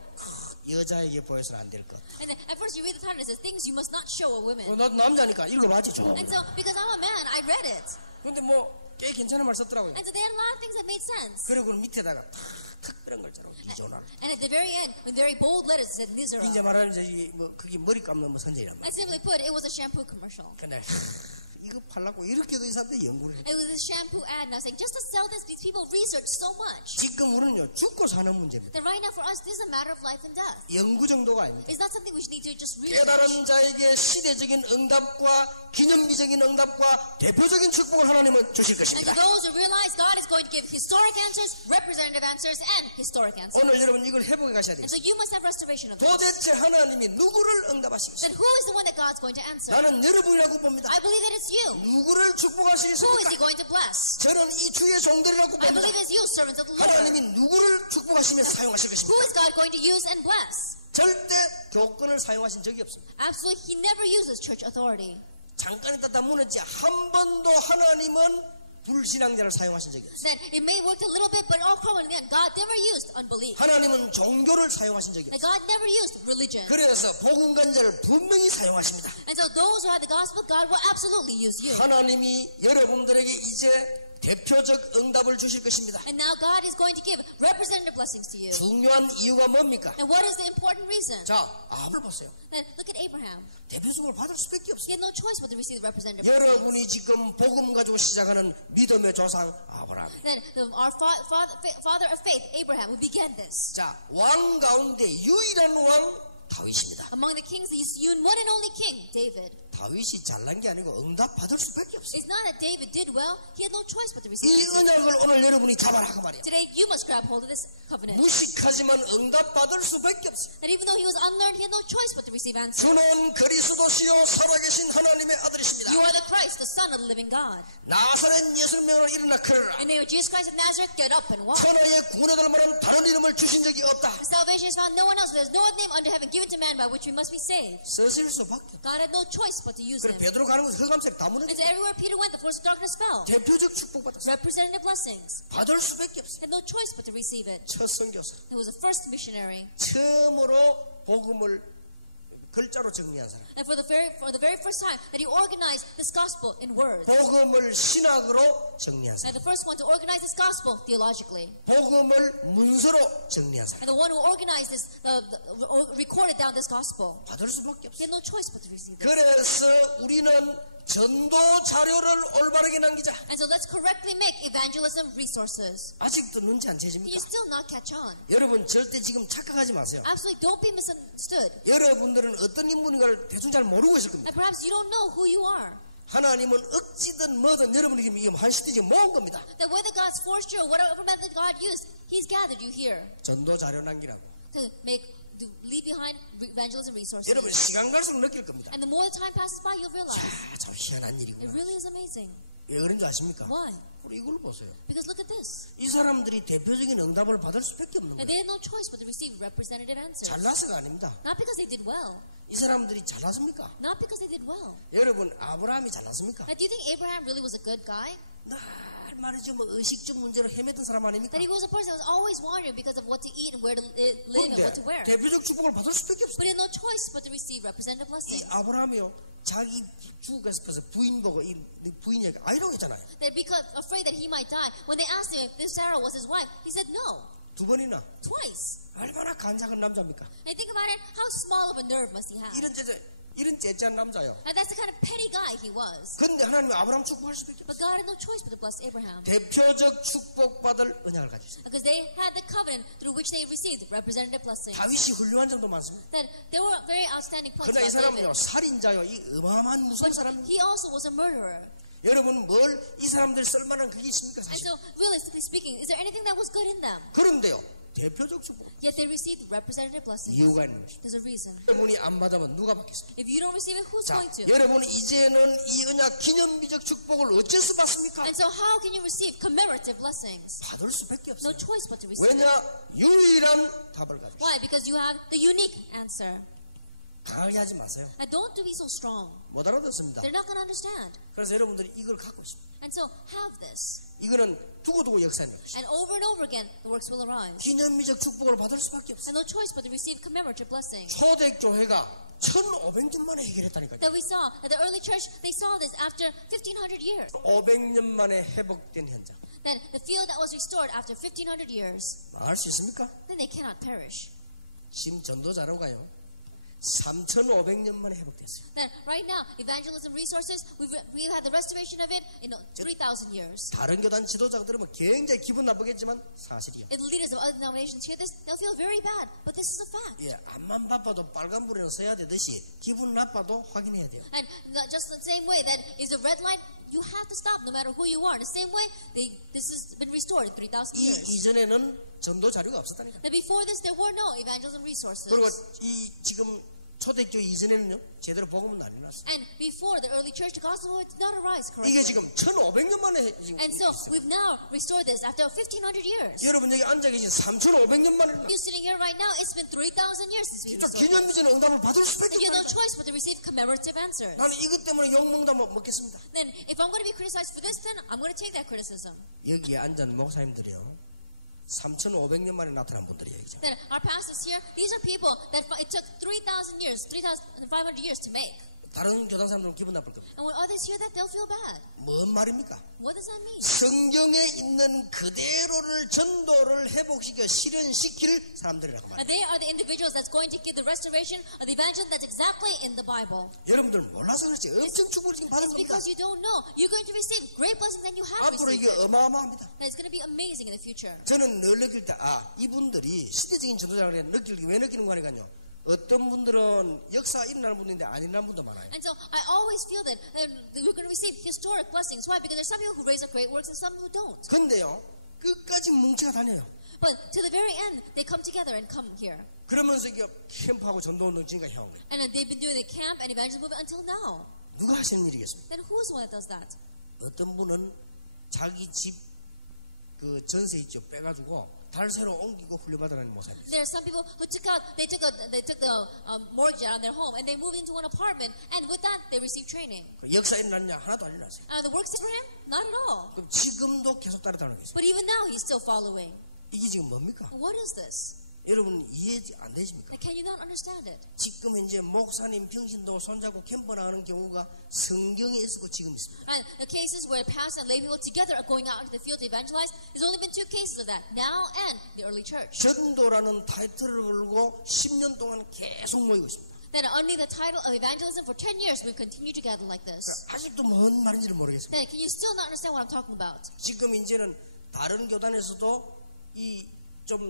여자에게 보여서는 안 될 것. And then at first you read the title and it says things you must not show a woman. 나도 남자니까 읽어봤지 좀. And so because I'm a man, I read it. 근데 꽤 괜찮은 말 썼더라고요. And so they had a lot of things that made sense. 그리고 밑에다가 특별한 걸 짜라고 리조날. And at the very end, with very bold letters, it said 이제 Nizoral. 말하는 그게 머리 감는 선전이란 And 말이야. simply put, it was a shampoo commercial. 근데 이거 팔라고 이렇게도 이 사람들이 연구를 해요. And with this shampoo ad now saying, just to sell this, these people research so much. 지금 우리는요 죽고 사는 문제입니다. That right now for us, this is a matter of life and death. 연구 정도가 아닙니다. It's not something we need to just research. 깨달은 자에게 시대적인 응답과 기념비적인 응답과 대표적인 축복을 하나님은 주실 And 것입니다. to those who realize God is going to give historic answers, representative answers, and historic answers. 오늘 여러분 이걸 회복해 가셔야 돼요. And so you must have restoration of this. 도대체 하나님이 누구를 응답하시겠어요? Then who is the one that God's going to answer? 나는 여러분이라고 봅니다. I believe that it's you. 누구를 Who is He 축복하시겠습니까? going to bless? 저는 이 주의 종들이라고 I 봅니다. believe it's you, servants of the Lord. 하나님이 누구를 축복하시며 사용하실 Who 것입니다. is God going to use and bless? 절대 교권을 사용하신 적이 없습니다. Absolutely, He never uses church authority. 잠깐 있다 문했지 한 번도 하나님은 불신앙자를 사용하신 적이 없어요. Then it may work a little bit, but all common again, God never used unbelief. 하나님은 종교를 사용하신 적이 And 없어요. God never used religion. 그래서 복음간자를 분명히 사용하십니다. And so those who have the gospel, God will absolutely use you. 하나님이 여러분들에게 이제 대표적 응답을 주실 것입니다. And now God is going to give representative blessings to you. 중요한 이유가 뭡니까? And what is the important reason? 자, 아브를 보세요. Then look at Abraham. 대표적으로 받을 수밖에 He 없어요. had no choice but to receive the representative blessings. 여러분이 지금 복음 가지고 시작하는 믿음의 조상 아브라함. Then our father of faith, Abraham, who began this. 자, 왕 가운데 유일한 왕 다윗입니다. Among the kings, he's one and only king, David. 다윗이 잘난 게 아니고 응답 받을 수밖에 없어요. It's not that David did well. He had no choice but to 이 receive it. 언약을 오늘 여러분이 잡아라 그 말이야. Today, you must grab hold of this covenant. 무식하지만 응답 받을 수밖에 없어요. That even though he was unlearned, he had no choice but to receive answers. 주는 그리스도시요 살아계신 하나님의 아들이십니다. You are the Christ, the Son of the living God. 나사렛 예수를 명으로 일어나 걸으라. In the name of Jesus Christ of Nazareth, get up and walk. 천하의 구원을 만한 다른 이름을 주신 적이 없다. Salvation is found no one else. There's no other name under heaven given to man by which we must be saved. 쓰실 수밖에. God had no choice but to use 그래 him. 베드로 가는 곳 흑암색 다 무너져. And so everywhere Peter went, the force of darkness fell. 대표적 축복 받았어. Representative blessings. 받을 수밖에 없어. Had no choice but to receive it. 첫 선교사. He was the first missionary. 처음으로 복음을 글자로 정리한 사람. And for the very first time that he organized this gospel in words. 복음을 신학으로 정리한 사람. And the first one to organize this gospel theologically. 복음을 문서로 정리한 사람. And the one who organized this, recorded down this gospel. 받을 수밖에 없어. He had no choice but to receive it. 그래서 우리는 전도 자료를 올바르게 남기자. And so let's correctly make evangelism resources. 아직도 눈치 안 Can you 채집니까? still not catch on? 여러분 절대 지금 착각하지 마세요. Absolutely don't be misunderstood. 여러분들은 어떤 인물인가를 대충 잘 모르고 있을 겁니다. And perhaps you don't know who you are. 하나님은 어찌든 뭐든 여러분이 지금 한 시대 지금 모은 겁니다. That whether God's forced you or whatever method God used, He's gathered you here 전도 자료 남기라고. to leave behind evangelism resources. 여러분 시간 갈수록 느낄 겁니다. And the more the time passes by, you'll realize 참 희한한 it 일이구나. really is amazing. 왜 그런 줄 아십니까? Why? 우리 이걸 보세요. Because look at this. 이 사람들이 대표적인 응답을 받을 수밖에 없는 And 거예요. they had no choice but to receive representative answers. 잘나서가 아닙니다. Not because they did well. 이 사람들이 잘났습니까? Not because they did well. 여러분 아브라함이 잘났습니까? Now, do you think Abraham really was a good guy? 날 말이죠 뭐 의식적 문제로 헤매던 사람 아닙니까? That he was a person that was always wandering because of what to eat and where to live and what to wear. 대표적 축복을 받을 수밖에 없어요. But he had no choice but to receive representative 이 blessings. 아브라함이요 자기 죽을까 싶어서 부인 보고 이 부인이 아이라고 했잖아요. That because afraid that he might die, when they asked him if this Sarah was his wife, he said no, 두 번이나 twice. 얼마나 간작한 남자입니까? And think about it, how small of a nerve must he have? 이런 째째한 남자요. And that's the kind of petty guy he was. 근데 하나님은 아브라함 축복할 수밖에 But 없어요. God had no choice but to bless Abraham. 대표적 축복받을 언약을 가지고 있어요. Because they had the covenant through which they received representative blessings. 다윗이 훌륭한 점도 많습니다. That there were very outstanding points 그러나 이 about 사람은요 David. 살인자요. 이 어마어마한 무서운 But 사람입니다. he also was a murderer. 여러분 뭘 이 사람들 쓸만한 그게 있습니까 And 사실? so, realistically speaking, is there anything that was good in them? 그런데요 대표적 축복 Yet they received representative blessings. 이유가 있는 것입니다. There's a reason. 여러분이 안 받으면 누가 받겠습니까? If you don't receive it, who's 자, going to? 여러분이 이제는 이 언약 기념비적 축복을 어째서 받습니까? And so how can you receive commemorative blessings? 받을 수밖에 No 없어요. choice but to receive it. 왜냐? 유일한 답을 가지고 Why? Because you have the unique answer. 강하게 하지 마세요. And don't be so strong. 못 알아듣습니다. They're not going to understand. 그래서 여러분들이 이걸 갖고 있습니다. And so have this. 이거는 두고두고 역사하는 것이죠. And over again, the works will arise. 기념비적 축복을 받을 수밖에 없어요. And no choice but to receive commemorative blessings. 초대교회가 1500년 만에 해결했다니까요. That we saw, that the early church, they saw this after 1500 years. 500년 만에 회복된 현장. That the field that was restored after 1500 years, 알 수 있습니까? then they cannot perish. 지금 전도 자료가요. 3,500년 만에 회복됐어요. That right now, evangelism resources, we've had the restoration of it in 3,000 years. 다른 교단 지도자가 들으면 굉장히 기분 나쁘겠지만 사실이야. If the leaders of other denominations hear this, they'll feel very bad. But this is a fact. 예, 앞만 바빠도 빨간불에는 서야 되듯이 기분 나빠도 확인해야 돼요. And just the same way that is a red light, you have to stop no matter who you are. The same way, this has been restored 3,000 이 years. 이전에는 전도 자료가 없었다니까. Now before this, there were no evangelism resources. 그리고 이 지금 초대교회 이전에는요 제대로 복음은 안 일어났어요. And before the early church, the gospel did not arise 이게 correctly. 지금 1,500년 만에 지금 And so 있어요. we've now restored this after 1,500 years. 여러분 여기 앉아 계신 3,500년 만에 You're sitting here right now, it's been 3,000 years since we 진짜 restored. 기념비전 응답을 받을 수밖에 You have no 없다. choice but to receive commemorative answers. 나는 이것 때문에 욕먹다 먹겠습니다. Then if I'm going to be criticized for this, then I'm going to take that criticism. 여기에 앉은 목사님들이요 3,500년 만에 나타난 분들이에요. 그죠? Then our pastors here, these are people that it took 3,000 years, 3,500 years to make. 다른 교단 사람들은 기분 나쁠 겁니다. And when others hear that, they'll feel bad. 뭔 말입니까? What does that mean? 성경에 있는 그대로를 전도를 회복시켜 실현시킬 사람들이라고 말해요. And they are the individuals that's going to give the restoration of the evangel that's exactly in the Bible. 여러분들 몰라서 그렇지 엄청 축복을 지금 받은 It's 겁니다. because you don't know. You're going to receive great blessings and you have 앞으로 received 이게 it. 어마어마합니다. That it's going to be amazing in the future. 저는 늘 느낄 때 이분들이 시대적인 전도자를 왜 느끼는 거 하니까요. 어떤 분들은 역사 일어나는 분인데 안 일어나는 분도 많아요. And so I always feel that we're going to receive historic blessings. Why? Because there's some people who raise up great works and some who don't. 근데요 끝까지 뭉치가 다녀요. But to the very end, they come together and come here. 그러면서 이게 캠프하고 전도운동 지금까지 해온 거예요. And they've been doing the camp and evangelism movement until now. 누가 하시는 일이겠습니까? Then who is the one that does that? 어떤 분은 자기 집 그 전세 있죠 빼가지고 달새로 옮기고 훈련받으라는 모습입니다. There are some people who took the mortgage out of their home and they moved into an apartment, and with that they received training. 역사 일어났냐 하나도 안 일어났어요. The works for him? Not at all. 그럼 지금도 계속 따라다니고 있어요. But even now he's still following. 이게 지금 뭡니까? What is this? 여러분 이해 안 되십니까? Can you not understand it? 지금 현재 목사님 평신도 손잡고 캠프 나가는 경우가 성경에 있었고 지금 있습니다. And the cases where pastors and lay people together are going out into the field to evangelize, there's only been 2 cases of that, now and the early church. 전도라는 타이틀을 걸고 10년 동안 계속 모이고 있습니다. Then underneath the title of evangelism for 10 years, we've continued to gather like this. 아직도 뭔 말인지를 모르겠습니다. Then can you still not understand what I'm talking about? 지금 이제는 다른 교단에서도 이 좀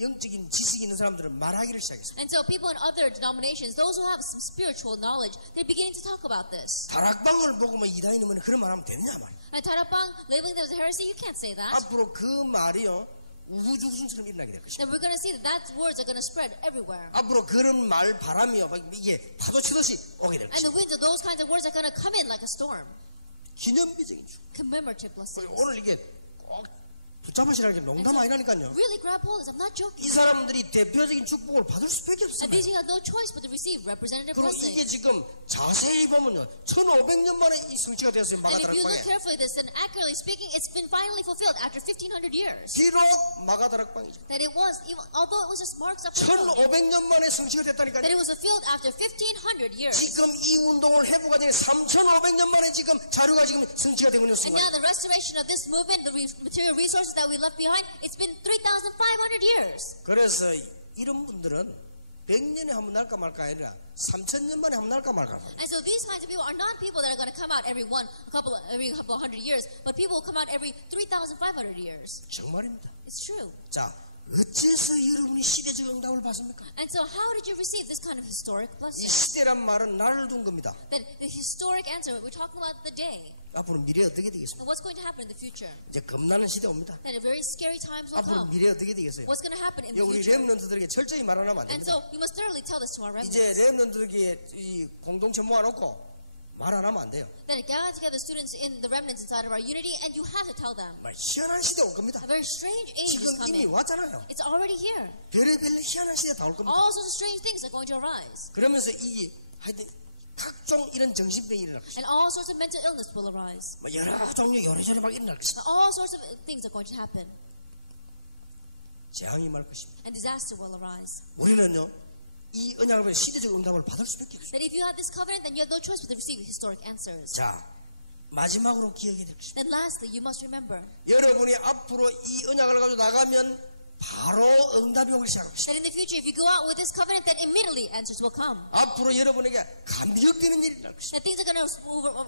영적인 지식이 있는 들은 말하기를 시작했습니다. And so people in other denominations, those who have some spiritual knowledge, they're beginning to talk about this. 다락방을 보고 이단이면 그런 말 하면 되느냐 말이야. And Tarapang labeling them as a heresy, you can't say that. 앞으로 그 말이요 우후죽순처럼 일어나게 될 것입니다. And we're going to see that words are going to spread everywhere. 앞으로 그런 말 바람이요 이게 파도 치듯이 오게 될 And 것입니다. the winds of those kinds of words are going to come in like a storm. 기념비적인 주. Commemorative blessings. 오늘 이게 꼭 붙잡으시라는 게 농담 아니라니까요. Really grab hold of this. I'm not joking. 이 사람들이 대표적인 축복을 받을 수밖에 And 없습니다. these have no choice but to receive representative 그리고 이게 blessings. 지금 자세히 보면요 1500년 만에 이 성취가 되었어요. And if you look 마가다락방에. carefully at this, and accurately speaking, it's been finally fulfilled after 1,500 years. 비록 마가다락방이죠. That it was, even, although it was just marks up the road, 1500년 만에 성취가 that 됐다니까요. it was fulfilled after 1,500 years. 지금 이 운동을 회복하기 전에 3500년 만에 지금 자료가 지금 성취가 되고 있는 And 순간. now the restoration of this movement, the material resources that we left behind, it's been 3,500 years. 그래서 이런 분들은 100년에 한 번 날까 말까 아니라 3000년 만에 한 번 날까 말까. And so these kinds of people are not people that are going to come out every couple of hundred years, but people who come out every 3,500 years. 정말입니다. It's true. 자, 어째서 여러분이 시대적 응답을 받습니까? And so how did you receive this kind of historic 이 blessing? 시대란 말은 날을 둔 겁니다. Then the historic answer, we're talking about the day. 앞으로 미래 어떻게 되겠습니까? And what's going to happen in the future? 이제 겁나는 시대 옵니다. Then very scary times will 앞으로 come. 미래 어떻게 되겠어요? What's going to happen in 예, the 우리 future? 렘넌트들에게 철저히 말하면 안 And 됩니다. so we must thoroughly tell this to our 이제 remnants. 렘넌트에게 이 공동체 모아놓고 말 안 하면 안 돼요. Then gather together students in the remnants inside of our unity, and you have to tell them. 막 희한한 시대 올 겁니다. A very strange age is 지금 이미 coming. 왔잖아요. It's already here. 별의별 희한한 시대 다 올 겁니다. All sorts of strange things are going to arise. 그러면서 이 하여튼 각종 이런 정신병이 일어날 것입니다. And all sorts of mental illness will arise. 뭐 여러 종류 요래저래 막 일어날 것입니다. All sorts of things are going to happen. 재앙이 말 것입니다. And disaster will arise. 우리는요 이 언약을 보면 시대적 응답을 받을 수밖에 없어요. That if you have this covenant, then you have no choice but to receive historic answers. 자, 마지막으로 기억해야 될 것입니다. Then lastly, you must remember 여러분이 앞으로 이 언약을 가지고 나가면 바로 응답이 오기 시작합니다. That in the future, if you go out with this covenant, then immediately answers will come. 앞으로 여러분에게 감격되는 일이 날 것입니다. That things are going to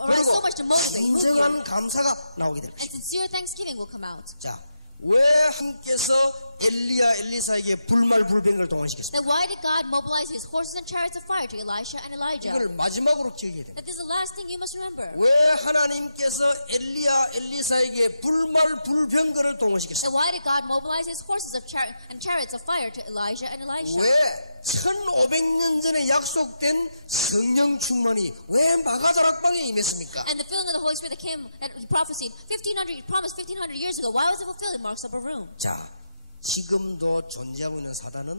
arise so much to motivate, move you. 진정한 감사가 나오게 될 And 것입니다. sincere thanksgiving will come out. 자, 왜 하나님께서 엘리야 엘리사에게 불말불병을 동원시켰습니까? Then why did God mobilize his horses and chariots of fire to Elisha and Elijah? 이걸 마지막으로 기억해야 됩니다. That this is the last thing you must remember. 왜 하나님께서 엘리야 엘리사에게 불말불병거를 동원시켰습니까? Then why did God mobilize his horses and chariots of fire to Elijah and Elisha? 왜 1500년 전에 약속된 성령 충만이 왜 마가다락방에 임했습니까? And the filling of the Holy Spirit that came and he promised 1500 years ago. Why was it fulfilled in Mark's upper room? 자, 지금도 존재하고 있는 사단은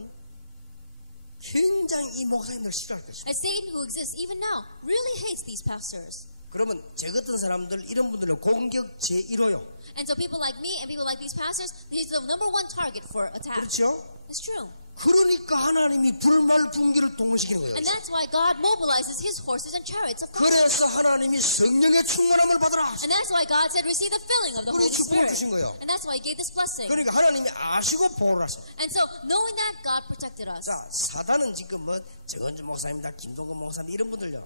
굉장히 이 목사님들 싫어할 것입니다. And Satan, who exists even now, really hates these pastors. 그러면 제 같은 사람들 이런 분들은 공격 제1호요. And so people like me and people like these pastors, he's the number one target for attack. 그렇죠? It's true. 그러니까 하나님이 불말분기를 동원시키는 거예요. And that's why God mobilizes his horses and chariots of fire. 그래서 하나님이 성령의 충만함을 받으라. And that's why God said, receive the filling of the 우리 Holy 축복을 Spirit. 주신 거예요. And that's why he gave this blessing. 그러니까 하나님이 아시고 보호를 하셨어요. And so, knowing that, God protected us. 자, 사단은 지금 뭐 정은주 목사님이다, 김동근 목사님 이런 분들요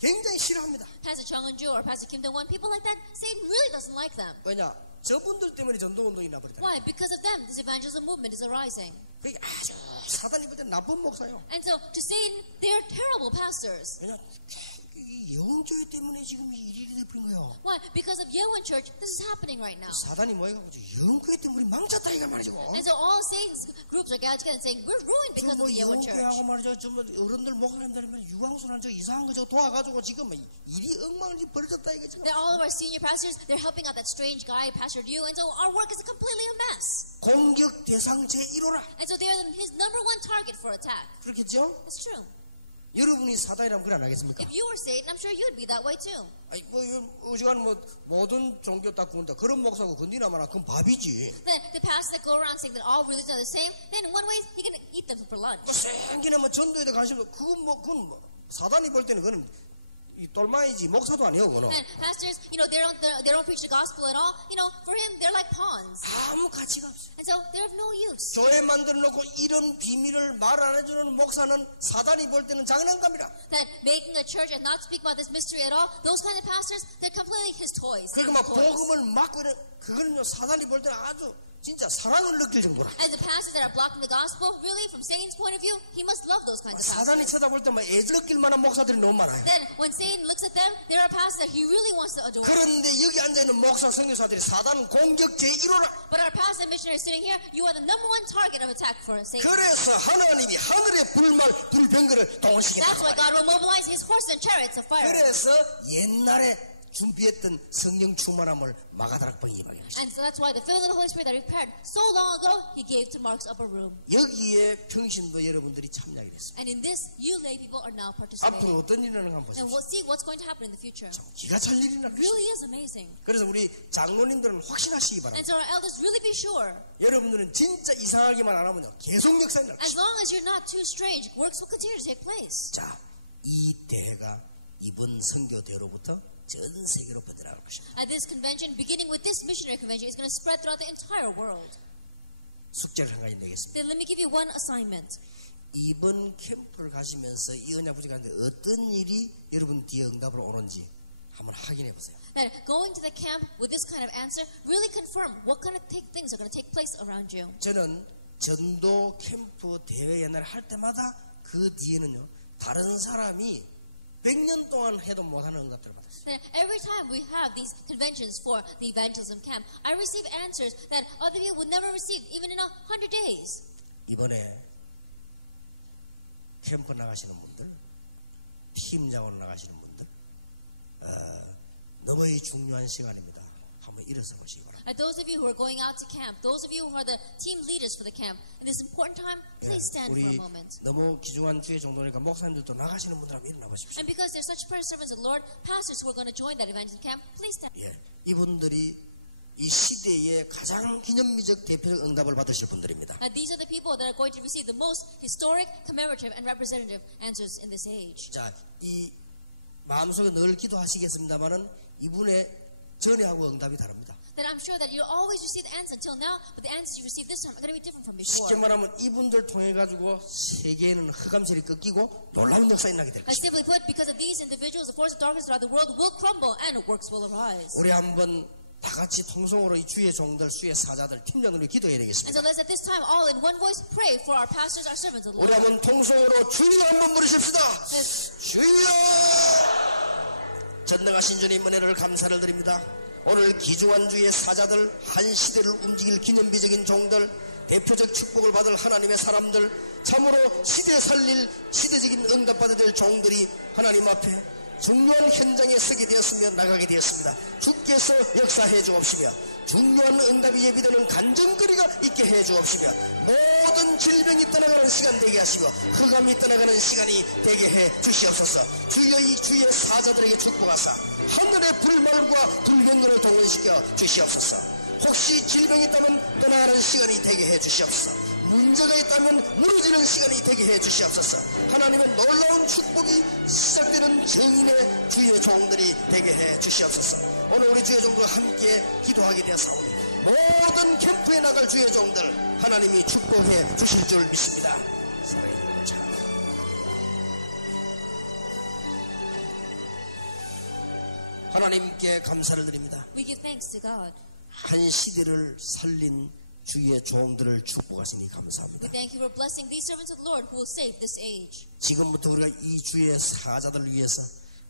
굉장히 싫어합니다. Pastor Chung Eun-ju or Pastor Kim Dong-won, people like that, Satan really doesn't like them. 왜냐? 저분들 때문에 전도운동이 나버리다. Why? Because of them, this evangelism movement is arising. 그게 아주 사단이 볼 때 나쁜 목사요. And so, to Satan, they're terrible pastors. 왜냐? 이 영교회 때문에 지금 이 일이 돼버린 거예요. Why? Because of Yeowon Church, this is happening right now. 사단이 뭐해가지고 영교회 때문에 우리 망쳤다 이거 말이죠. And so all Satan's groups are gathered together and saying, we're ruined because of 뭐 the Yeowon Church. 영교회하고 말이죠. 좀 어른들 목사님들 유황순한 저 이상한 거 저거 도와가지고 지금 일이 엉망이 벌어졌다 이거 지금. That all of our senior pastors, they're helping out that strange guy, Pastor Ryu, and so our work is completely a mess. 공격 대상 제1호라. And so they're his number one target for attack. 그렇겠죠? That's true. 여러분이 사단이라면 그래 안 하겠습니까? If you were Satan, I'm sure you'd be that way too. 아니 뭐 어지간 뭐 모든 종교 다 구한다 그런 목사고 건디나마나 그건 밥이지. Then the pastors that go around saying that all religions are the same, then in one way he can eat them for lunch. 뭐 생기나 뭐 전도에 대해 관심 그건 뭐 사단이 볼 때는 그건 이 똘마이지 목사도 아니에요 그거는. And pastors, they don't preach the gospel at all. For him, they're like pawns. 아무 가치가 없어. And so they're of no use. 교회 만들어 놓고 이런 비밀을 말 안 해주는 목사는 사단이 볼 때는 장난감이라. That making a church and not speak about this mystery at all, those kind of pastors, they're completely his toys. 그러니까 막 Toys. 복음을 막고 이런 그거는요 사단이 볼 때는 아주 진짜 사랑을 느낄 정도라. And the pastors that are blocking the gospel, really, from Satan's point of view, he must love those kinds of pastors. 사단이 쳐다볼 때만 애절 느낄 만한 목사들이 너무 많아요. Then, when Satan looks at them, there are pastors that he really wants to adore. 그런데 여기 앉아있는 목사 선교사들이 사단은 공격 제1호라. But our pastor and missionaries sitting here, you are the number one target of attack for Satan. 그래서 하나님이 하늘의 불병거를 That's 동원시켰다. why God will mobilize his horses and chariots of fire. 그래서 옛날에 준비했던 성령 충만함을 마가다락방에 임하게 하셨다. And so that's why the filling of the Holy Spirit that he prepared so long ago, he gave to Mark's upper room. 여기에 평신도 여러분들이 참여하게 됐습니다. And in this, you lay people are now participating. 앞으로 어떤 일이 일어나는가 한번 And 보십시오. we'll see what's going to happen in the future. 기가 찰 일이 날 것입니다. Really is amazing. 그래서 우리 장로님들은 확신하시기 And 바랍니다. so our elders really be sure. 여러분들은 진짜 이상하기만 안 하면요 계속 역사에 날 As 것입니다. long as you're not too strange, works will continue to take place. 자, 이 대회가 이번 선교대회로부터 전 세계로 뻗어나갈 것입니다. At this convention, beginning with this missionary convention, is going to spread throughout the entire world. 숙제를 한 가지 내겠습니다. Then let me give you one assignment. 이번 캠프를 가시면서 이 언약 부족한데 어떤 일이 여러분 뒤에 응답으로 오는지 한번 확인해 보세요. That going to the camp with this kind of answer really confirm what kind of things are going to take place around you. 저는 전도 캠프 대회 옛날에 할 때마다 그 뒤에는요 다른 사람이 100년 동안 해도 못하는 응답들을 받았어요. That every time we have these conventions for the evangelism camp, I receive answers that other people would never receive, even in 100 days. 이번에 캠프 나가시는 분들, 팀장으로 나가시는 분들, 너무 중요한 시간입니다. 한번 일어서 보시기 바랍니다. And those of you who are going out to camp, those of you who are the team leaders for the camp, in this important time, please stand for a 우리 moment. 너무 귀중한 주의 정도니까 목사님들도 나가시는 분들 한번 일어나 보십시오. And because there's such prayer servants of the Lord, pastors who are going to join that evangelism camp, please stand. 예, 이분들이 이 시대의 가장 기념비적 대표적 응답을 받으실 분들입니다. These are the people that are going to receive the most historic, commemorative, and representative answers in this age. 자, 이 마음속에 늘 기도하시겠습니다만은 이분의 전에하고 응답이 다릅니다. then I'm sure that you always receive the answer until now, but the answers you receive this time are going to be different from before. 쉽게 말하면 이분들 통해 가지고 세계에는 흑암셀이 꺾이고 놀라운 역사가 일어나게 될 Like 것입니다. simply put, because of these individuals, the forces of darkness throughout the world will crumble and works will arise. 우리 한번 다 같이 통성으로 이 주의 종들, 주의 사자들, 팀장들을 기도해야 And 되겠습니다. so let's at this time all in one voice pray for our pastors, our servants of the 우리 Lord. 한번 통성으로 주여 한번 부르십시다. 주여! 전능하신 주님 은혜를 감사를 드립니다. 오늘 귀중한 주의 사자들, 한 시대를 움직일 기념비적인 종들, 대표적 축복을 받을 하나님의 사람들, 참으로 시대 살릴 시대적인 응답받아야 될 종들이 하나님 앞에 중요한 현장에 서게 되었으며 나가게 되었습니다. 주께서 역사해 주옵시며 중요한 응답이 예비되는 간증거리가 있게 해 주옵시며 모든 질병이 떠나가는 시간 되게 하시고 흑암이 떠나가는 시간이 되게 해 주시옵소서. 주여 이 주의 사자들에게 축복하사 하늘의 불말과 불경건을 동원시켜 주시옵소서. 혹시 질병이 있다면 떠나가는 시간이 되게 해 주시옵소서. 문제가 있다면 무너지는 시간이 되게 해 주시옵소서. 하나님의 놀라운 축복이 시작되는 정인의 주의 종들이 되게 해 주시옵소서. 오늘 우리 주의 종들과 함께 기도하게 되었사오니 모든 캠프에 나갈 주의 종들 하나님이 축복해 주실 줄 믿습니다. 하나님께 감사를 드립니다. We give thanks to God. 한 시대를 살린 주의 종들을 축복하시니 감사합니다. We thank you for blessing these servants of the Lord who will save this age. 지금부터 우리가 이 주의 사자들을 위해서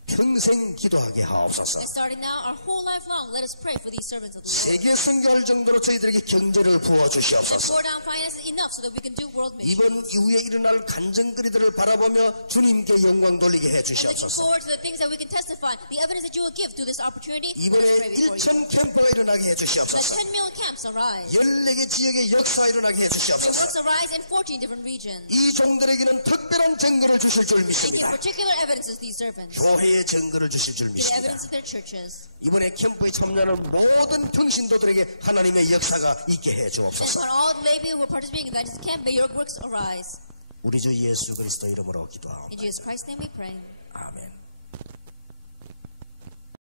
평생 기도하게 하옵소서. And starting now, our whole life long, let us pray for these servants of the Lord. 세계 선교할 정도로 저희들에게 경제를 부어 And 주시옵소서. pour down finances enough so that we can do world mission. 이번 이후에 일어날 간증거리들을 바라보며 주님께 영광 돌리게 해 And looking 주시옵소서. forward to the things that we can testify, the evidence that you will give through this opportunity, let us 이번에 pray before you. 1,000 캠프가 일어나게 해 Let 주시옵소서. 10 million camps arise. 14개 지역의 역사가 일어나게 해 And 주시옵소서. works arise in 14 different regions. 이 종들에게는 특별한 증거를 주실 줄 And give 믿습니다. particular evidences to these servants. 교회의 증거를 주실 줄 Give 믿습니다. evidence of their churches. 이번에 캠프에 참여하는 모든 평신도들에게 하나님의 역사가 있게 해 And 주옵소서. for all lay people who are participating in that camp, may your works arise. 우리 주 예수 그리스도 이름으로 기도하옵나이다. In Jesus Christ's name we pray. 아멘.